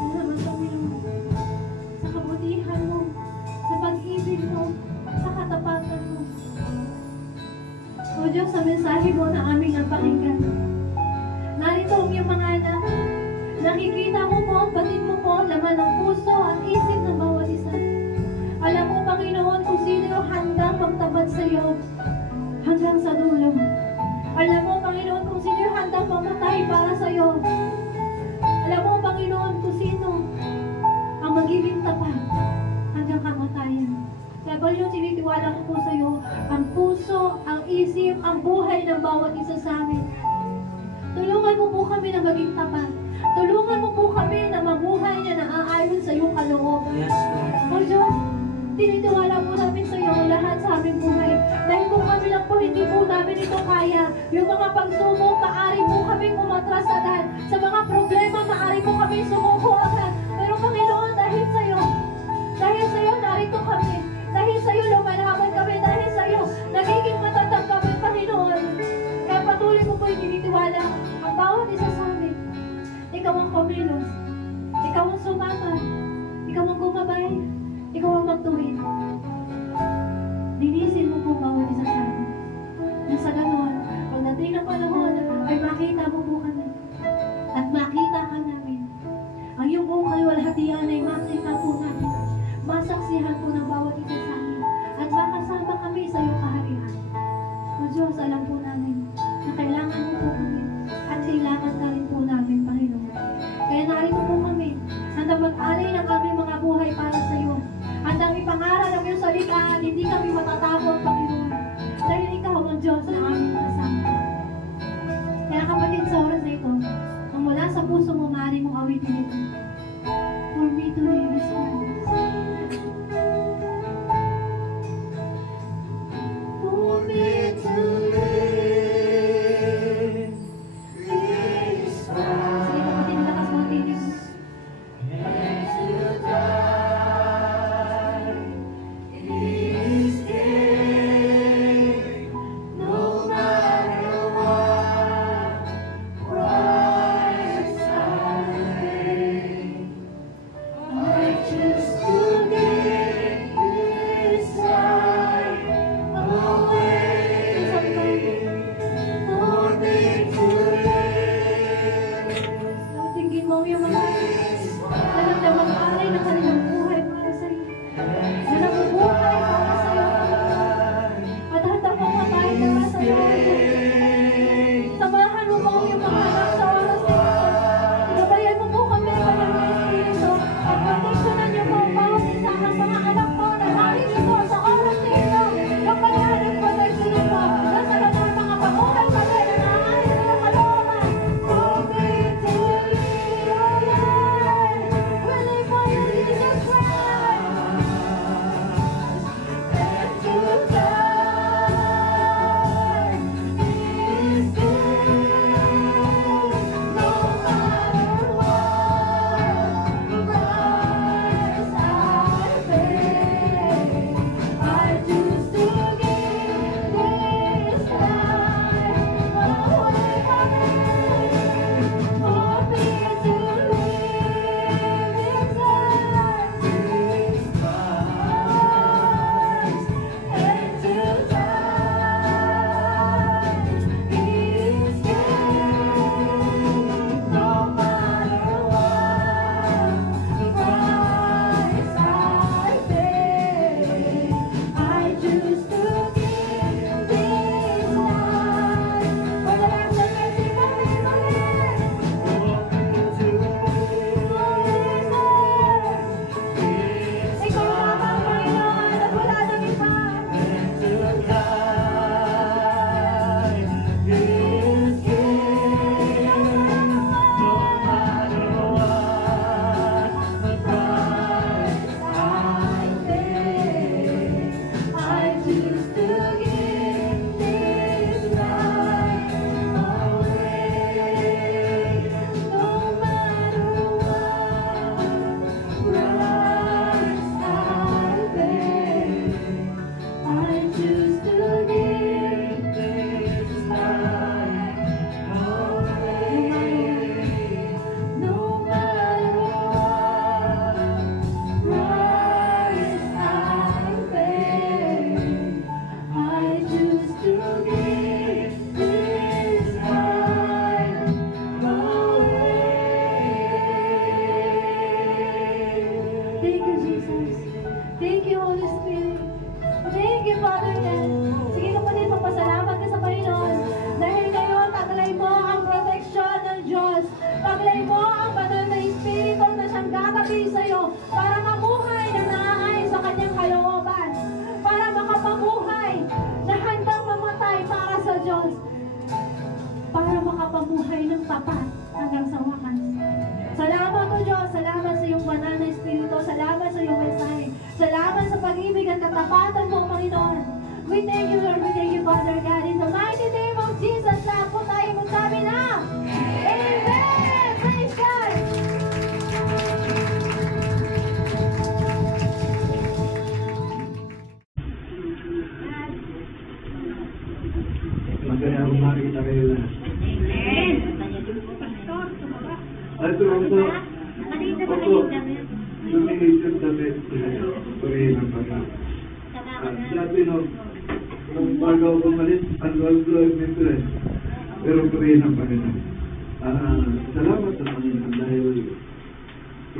Salamat, Panginoon, sa kabutihan mo, sa pag-ibig mo, sa katapatan mo. O Diyos, sa mensahe mo na aming napakinggan, narito ang iyong mga anak. Nakikita mo po ang batid mo po, laman ng puso at isip ng bawat isa. Alam mo, Panginoon, kung sino yung handang magtapat sa iyo hanggang sa dulo. Alam mo, Panginoon, kung sino yung handang mamatay para sa iyo. Alam mo, Panginoon, kung sino ang magiging tapat hanggang kamatayan. Kaya Panginoon, tinitiwala ko po sa iyo ang puso, ang isip, ang buhay ng bawat isa sa amin. Tulungan mo po kami na maging tapat. Tulungan mo po kami na mabuhay na naaayon sa iyong kalooban. O Diyos, tinitiwala po namin sa iyo lahat sa aming buhay. Dahil kung kami lang po, hindi po namin ito kaya. Yung mga pagsubok, maaari po kami umatras agad. Sa mga problema, maaari po kami sumuko agad. Pero Panginoon, dahil sa iyo, narito kami. Dahil sa iyo, lumalaban kami. Dahil sa iyo, nagiging matatag kami, Panginoon. Kaya patuloy mo po yung tinitiwala ang bawat isa sa amin. Ikaw ang kumilos. Ikaw ang sumama. Ikaw ang gumabay. Ikaw ang magtuwid. Linisin mo po bawat isa sa amin. Na sa ganon, pagdating ng panahon, ay makita mo po kami. At makita ka namin. Ang iyong buong kalwalhatian ay makita po namin. Masaksihan po ng bawat isa sa amin. At makasama kami sa iyong kaharian. O Diyos, alam po namin na kailangan mo po kami. At kailangan ka rin po namin. puso mo, maaari mong awitin ito. For me to live is Christ. For me to live is Christ. Sige, kapatid, lakas mo, tinig. And to die is gain. No matter what price I pay, I choose to give this life away. For me to live. Tingin mo yung mga naramdamang alay ng kanilang buhay para sa iyo. Na nabubuhay para sa iyo. At handang mamatay para sa iyo. Samahan mo po yung mga anak sa oras na ito. Gabayan mo po kami, Banal na Espiritu. At proteksyonan niyo po ang bawat isa ng mga anak po na narito sa oras na ito. Gabayan at proteksyonan po. Nasa lahat ng mga pamuhay pa rin na naaayon ng kalooban. For me to live alive, will live for you, Jesus Christ. And to die is gain. No matter what price I pay, I choose to give this life away. For me to live is Christ, and to die is gain. No matter what price I pay, I choose to give this life. For the last time, I sing for me to live. Ikaw lamang, Panginoon, at wala nang iba. I choose to give this life away. No matter what price I pay, I choose to give this life away. No matter what price I pay, I choose to give this life away. Thank you, Jesus. Thank you, Holy Spirit. Thank you, Father God. Sige, kapatid, magpasalamat ka sa Panginoon. Dahil ngayon, taglay mo ang proteksyon ng Diyos. Taglay mo ang Banal na Espiritu na siyang gagabi sa iyo para mamuhay na naaayon sa kanyang kalooban. Para makapamuhay na handang mamatay para sa Diyos. Para makapamuhay ng tapat hanggang sa wakas. Salamat o Diyos, salamat sa iyong Banal na Espiritu, salamat sa iyong mensahe, salamat sa pag-ibig at katapatan mo, Panginoon. We thank you, Lord, we thank you, Father God. In the mighty name of Jesus, lahat po tayo magsabi na, Amen! Praise God! Magandang makita kayo lahat. At opo, luminisip dati Korean ang pagka. Sabi no, kung bago ako umalis, ang lord nito eh. Pero Korean ang Panginoon. Salamat sa Panginoon dahil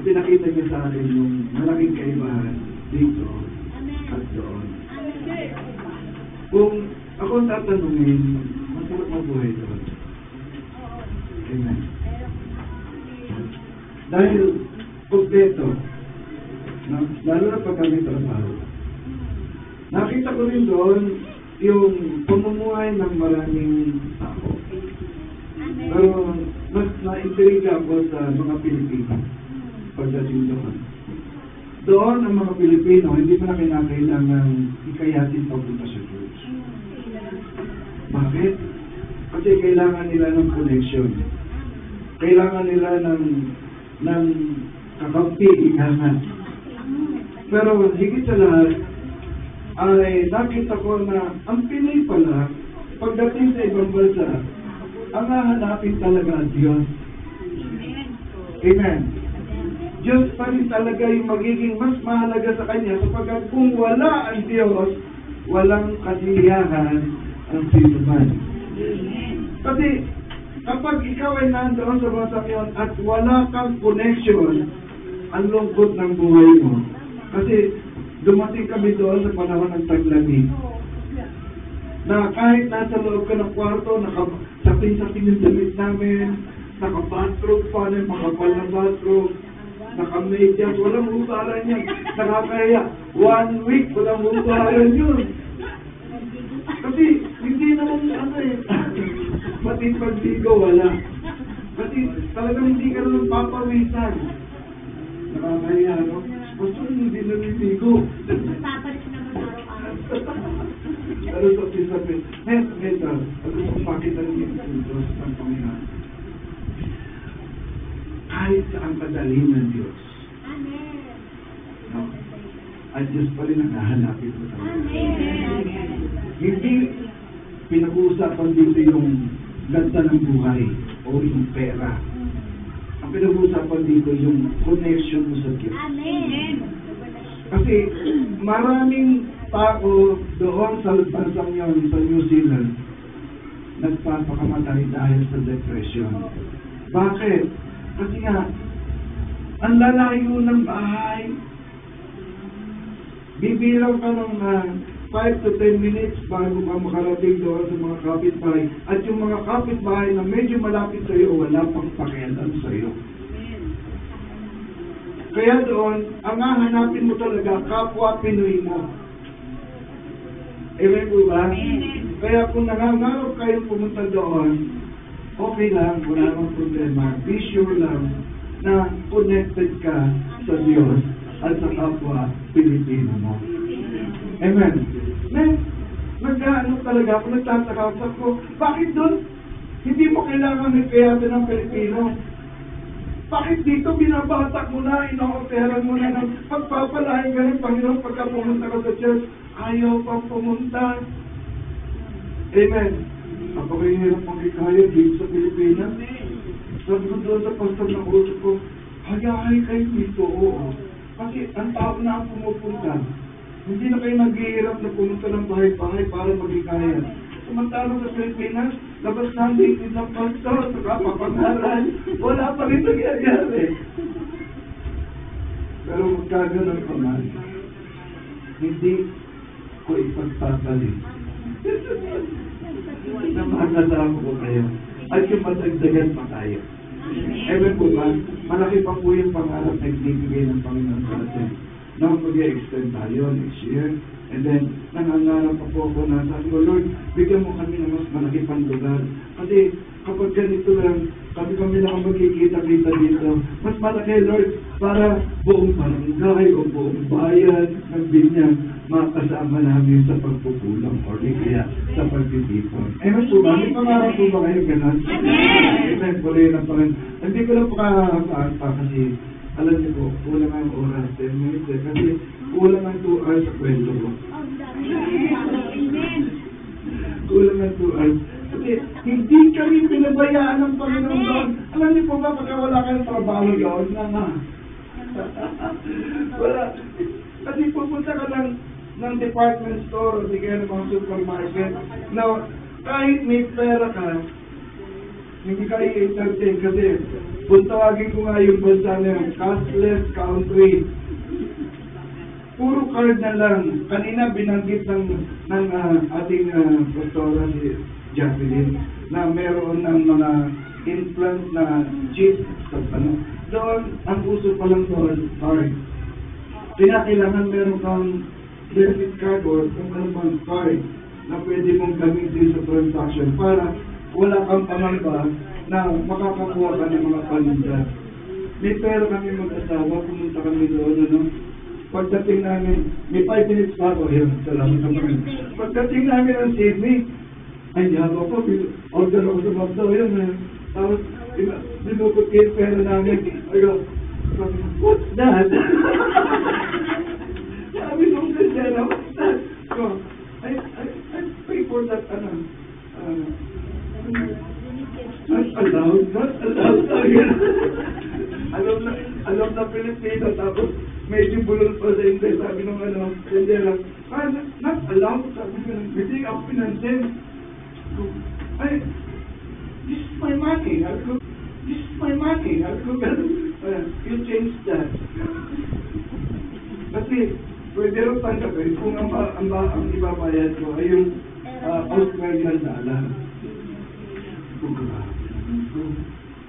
ipinakita niya sa akin yung malaking kaibahan dito at doon. Kung ako ang tatanungin, masarap mabuhay doon. Amen. Dahil kompleto, no? Lalo na pag kami trabaho. Nakita ko rin doon yung pamumuhay ng maraming tao. Pero mas na-intriga ako sa mga Pilipino pagdating doon. Doon ang mga Pilipino, hindi mo na kinakailangan ikayatin papunta sa Diyos. Bakit? Kasi kailangan nila ng connection. Kailangan nila ng kakampi, ikahan. Pero higit sa lahat, ay nakita ko na ang Pinoy pala, pagdating sa ibang bansa, ang hahanapin talaga ang Diyos. Amen. Diyos pa rin talaga yung magiging mas mahalaga sa Kanya sapagkat kung wala ang Diyos, walang kasiyahan ang sinuman. Kasi kapag ikaw ay nandoon sa bansa yon at wala kang connection, ang lungkot ng buhay mo. Kasi dumating kami doon sa panahon ng taglamig. Na kahit nasa loob ka ng kwarto, nakasapin-sapin yung damit namin, naka-bathrobe pa na yung makapal na bathrobe, naka-medyas, walang hubaran yan. Nakakaya, 1 week, walang hubaran yun. Kasi hindi naman pati pagdigo, wala. Kasi talagang hindi ka naman papawisan. Nakakaya, no? Basta hindi naliligo. Papalit naman araw-araw. Pero sabi, Meta, gusto kong makita niyo yung Diyos ng Panginoon. Kahit saan padalhin ng Diyos. Amen. No? At Diyos pa rin ang hahanapin mo talaga. Amen. Hindi pinag-uusapan dito yung ganda ng buhay o yung pera. Ang pinag-uusapan dito yung connection mo sa Diyos. Amen. Kasi maraming tao doon sa bansang yun, sa New Zealand, nagpapakamatay dahil sa depression. Bakit? Kasi nga, ang lalayo ng bahay, bibilang ka ng 5 to 10 minutes bago ka makarating doon sa mga kapitbahay. At yung mga kapitbahay na medyo malapit sa iyo, wala pang pakialam sa iyo. Kaya doon, ang hahanapin mo talaga, kapwa Pinoy mo. Amen po ba? Kaya kung nangangarap kayong pumunta doon, okay lang, wala nang problema. Be sure lang na connected ka sa Diyos at sa kapwa Pilipino mo. Amen. Nag-ano talaga ako, nagtataka ako, bakit doon? Hindi mo kailangan may kayatan ng Pilipino. Bakit dito binabatak mo na, ino-operan mo na ng pagpapalain ka ng Panginoon pagka pumunta ka sa church? Ayaw pang pumunta. Amen. Napakahirap ang ikaya dito sa Pilipinas. Sabi ko doon sa pastor ng uso ko, hayahay kayo dito, oo. Kasi ang tao na ang pumupunta. Hindi na kayo naghihirap na pumunta ng bahay-bahay para mag-ikaya. Samantalang sa Pilipinas, labas natin isang pastor, saka papangaral, wala pa rin nangyayari. Pero magkaganon pa man, hindi ko ipagpapalit na makasama ko kayo at yung matagdagan pa tayo. Ewan po ba, malaki pa po yung pangarap na ibigay ng Panginoon sa atin. Na mag-i-extend tayo next year. And then, nangangarap pa po ako na sabi ko, Lord, bigyan mo kami ng mas malaki pang lugar. Kasi kapag ganito lang, kami lang magkikita-kita dito. Mas malaki, Lord, para buong barangay o buong bayan ng Binyang makasama namin sa pagpupulang o kaya sa pagtitipon. Amen po ba? May pangarap po ba kayo ganun? Amen po rin ang Panginoon. Hindi ko lang pakakapaan pa kasi alam niyo po, kulang ang oras, 10 minutes eh. Kasi kulang ang 2 hours sa kwento ko. Kulang ang 2 hours. Kasi hindi kami pinabayaan ng Panginoon doon. Alam niyo po ba, pagka wala kayong trabaho doon, wala. Kasi pupunta ka lang ng department store o di kaya ng mga supermarket. Now, kahit may pera ka, hindi ka i-entertain kasi puntawagin ko nga yung bansa na yung cashless country. Puro card na lang. Kanina binanggit ng ating pastora si Jacqueline na meron ng mga implant na chip sa ano. Doon, ang uso pa lang doon, card. Kailangan meron kang debit card or kung ano bang card na pwede mong gamitin sa transaction para wala kang pangamba na makakakuha ka ng mga paninda. May pera kami mag-asawa, pumunta kami doon, ano. Pagdating namin, may 5 minutes pa ako, yun, salamat naman. Pagdating namin ang Sydney, ay, haba ko, order ako sa Magdo, yun, tapos, dinukot ko yung pera namin, I go, what's that? Sabi nung sasera, what's that? So, I pay for that, not allowed, alam na Pilipino, tapos medyo bulol pa sa English, sabi nung sasera, not allowed, sabi ko, hindi ako pinansin. Ay, this is my money, you change that. Kasi, pwede rin tanggapin kung ang ibabayad ko ay yung Australian dollar.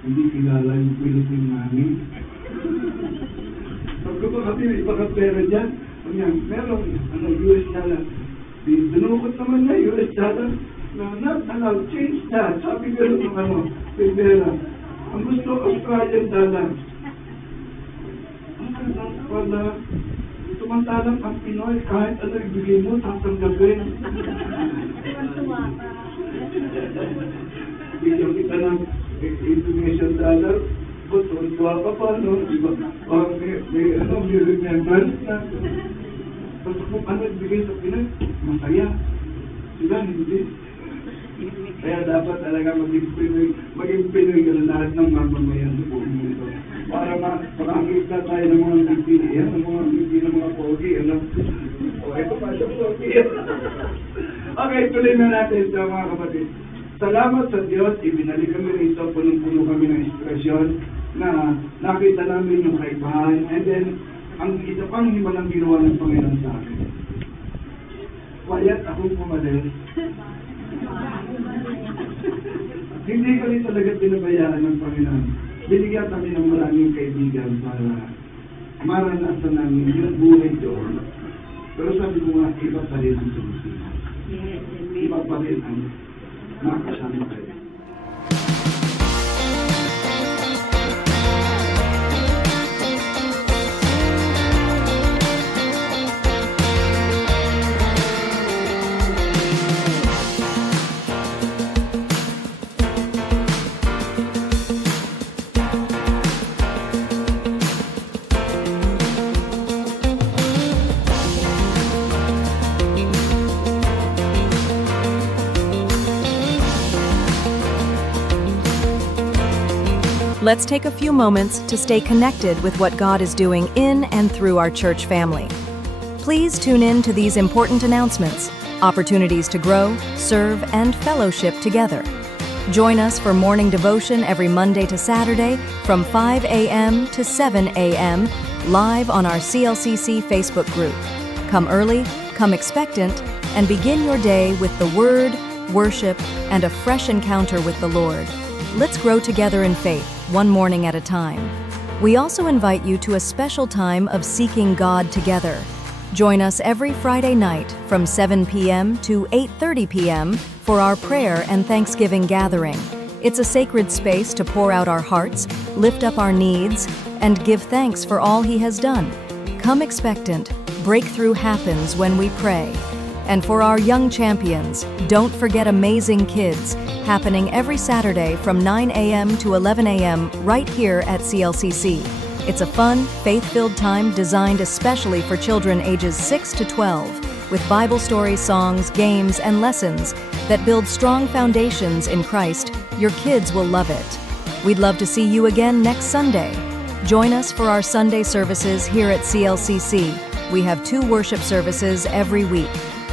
Hindi kilala yung Philippine money. Pag ko kasi may iba ka pera dyan, meron, US dollar. Dinukot naman na US dollar. Not allowed, change that. Sabi ko ng pera. Ang gusto, Australian dollar. Wala. Samantalang ang Pinoy, kahit ano ibigay mo, tatanggapin. Bigyan kita ng Indonesian dollar, but tuwa ka pa, no? May remembrance na. Basta kung ano ibigay sa Pinoy, masaya. Sila, hindi. Kaya dapat talaga maging Pinoy ka na lahat ng mamamayan sa buong mundo. Para makakita tayo ng mga Pilipino, ng mga Pilipino, ng mga pogi, ano? O, ito pa siya pogi. Okay, tuloy na natin sa mga kapatid. Salamat sa Diyos, ibinalik kami rito, punong-puno kami ng inspirasyon na nakita namin yung kaibahan. And then, ang isa pang himalang ginawa ng Panginoon sa akin. Wayat akong pumalis. Hindi ko rin talaga pinabayaan ng Panginoon. Binigyan kami ng maraming kaibigan para maranasan namin yung buhay doon. Pero sabi ko nga, iba pa rin ang sumusunod. Iba pa rin ang makasama kayo. Let's take a few moments to stay connected with what God is doing in and through our church family. Please tune in to these important announcements, opportunities to grow, serve, and fellowship together. Join us for morning devotion every Monday to Saturday from 5 a.m. to 7 a.m. live on our CLCC Facebook group. Come early, come expectant, and begin your day with the Word, worship, and a fresh encounter with the Lord. Let's grow together in faith, one morning at a time. We also invite you to a special time of seeking God together. Join us every Friday night from 7 p.m. to 8:30 p.m. for our prayer and Thanksgiving gathering. It's a sacred space to pour out our hearts, lift up our needs, and give thanks for all He has done. Come expectant. Breakthrough happens when we pray. And for our young champions, don't forget Amazing Kids, happening every Saturday from 9 a.m. to 11 a.m. right here at CLCC. It's a fun, faith-filled time designed especially for children ages 6 to 12, with Bible stories, songs, games, and lessons that build strong foundations in Christ. Your kids will love it. We'd love to see you again next Sunday. Join us for our Sunday services here at CLCC. We have 2 worship services every week.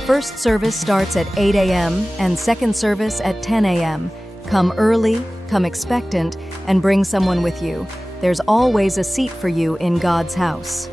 First service starts at 8 a.m. and second service at 10 a.m. Come early, come expectant, and bring someone with you. There's always a seat for you in God's house.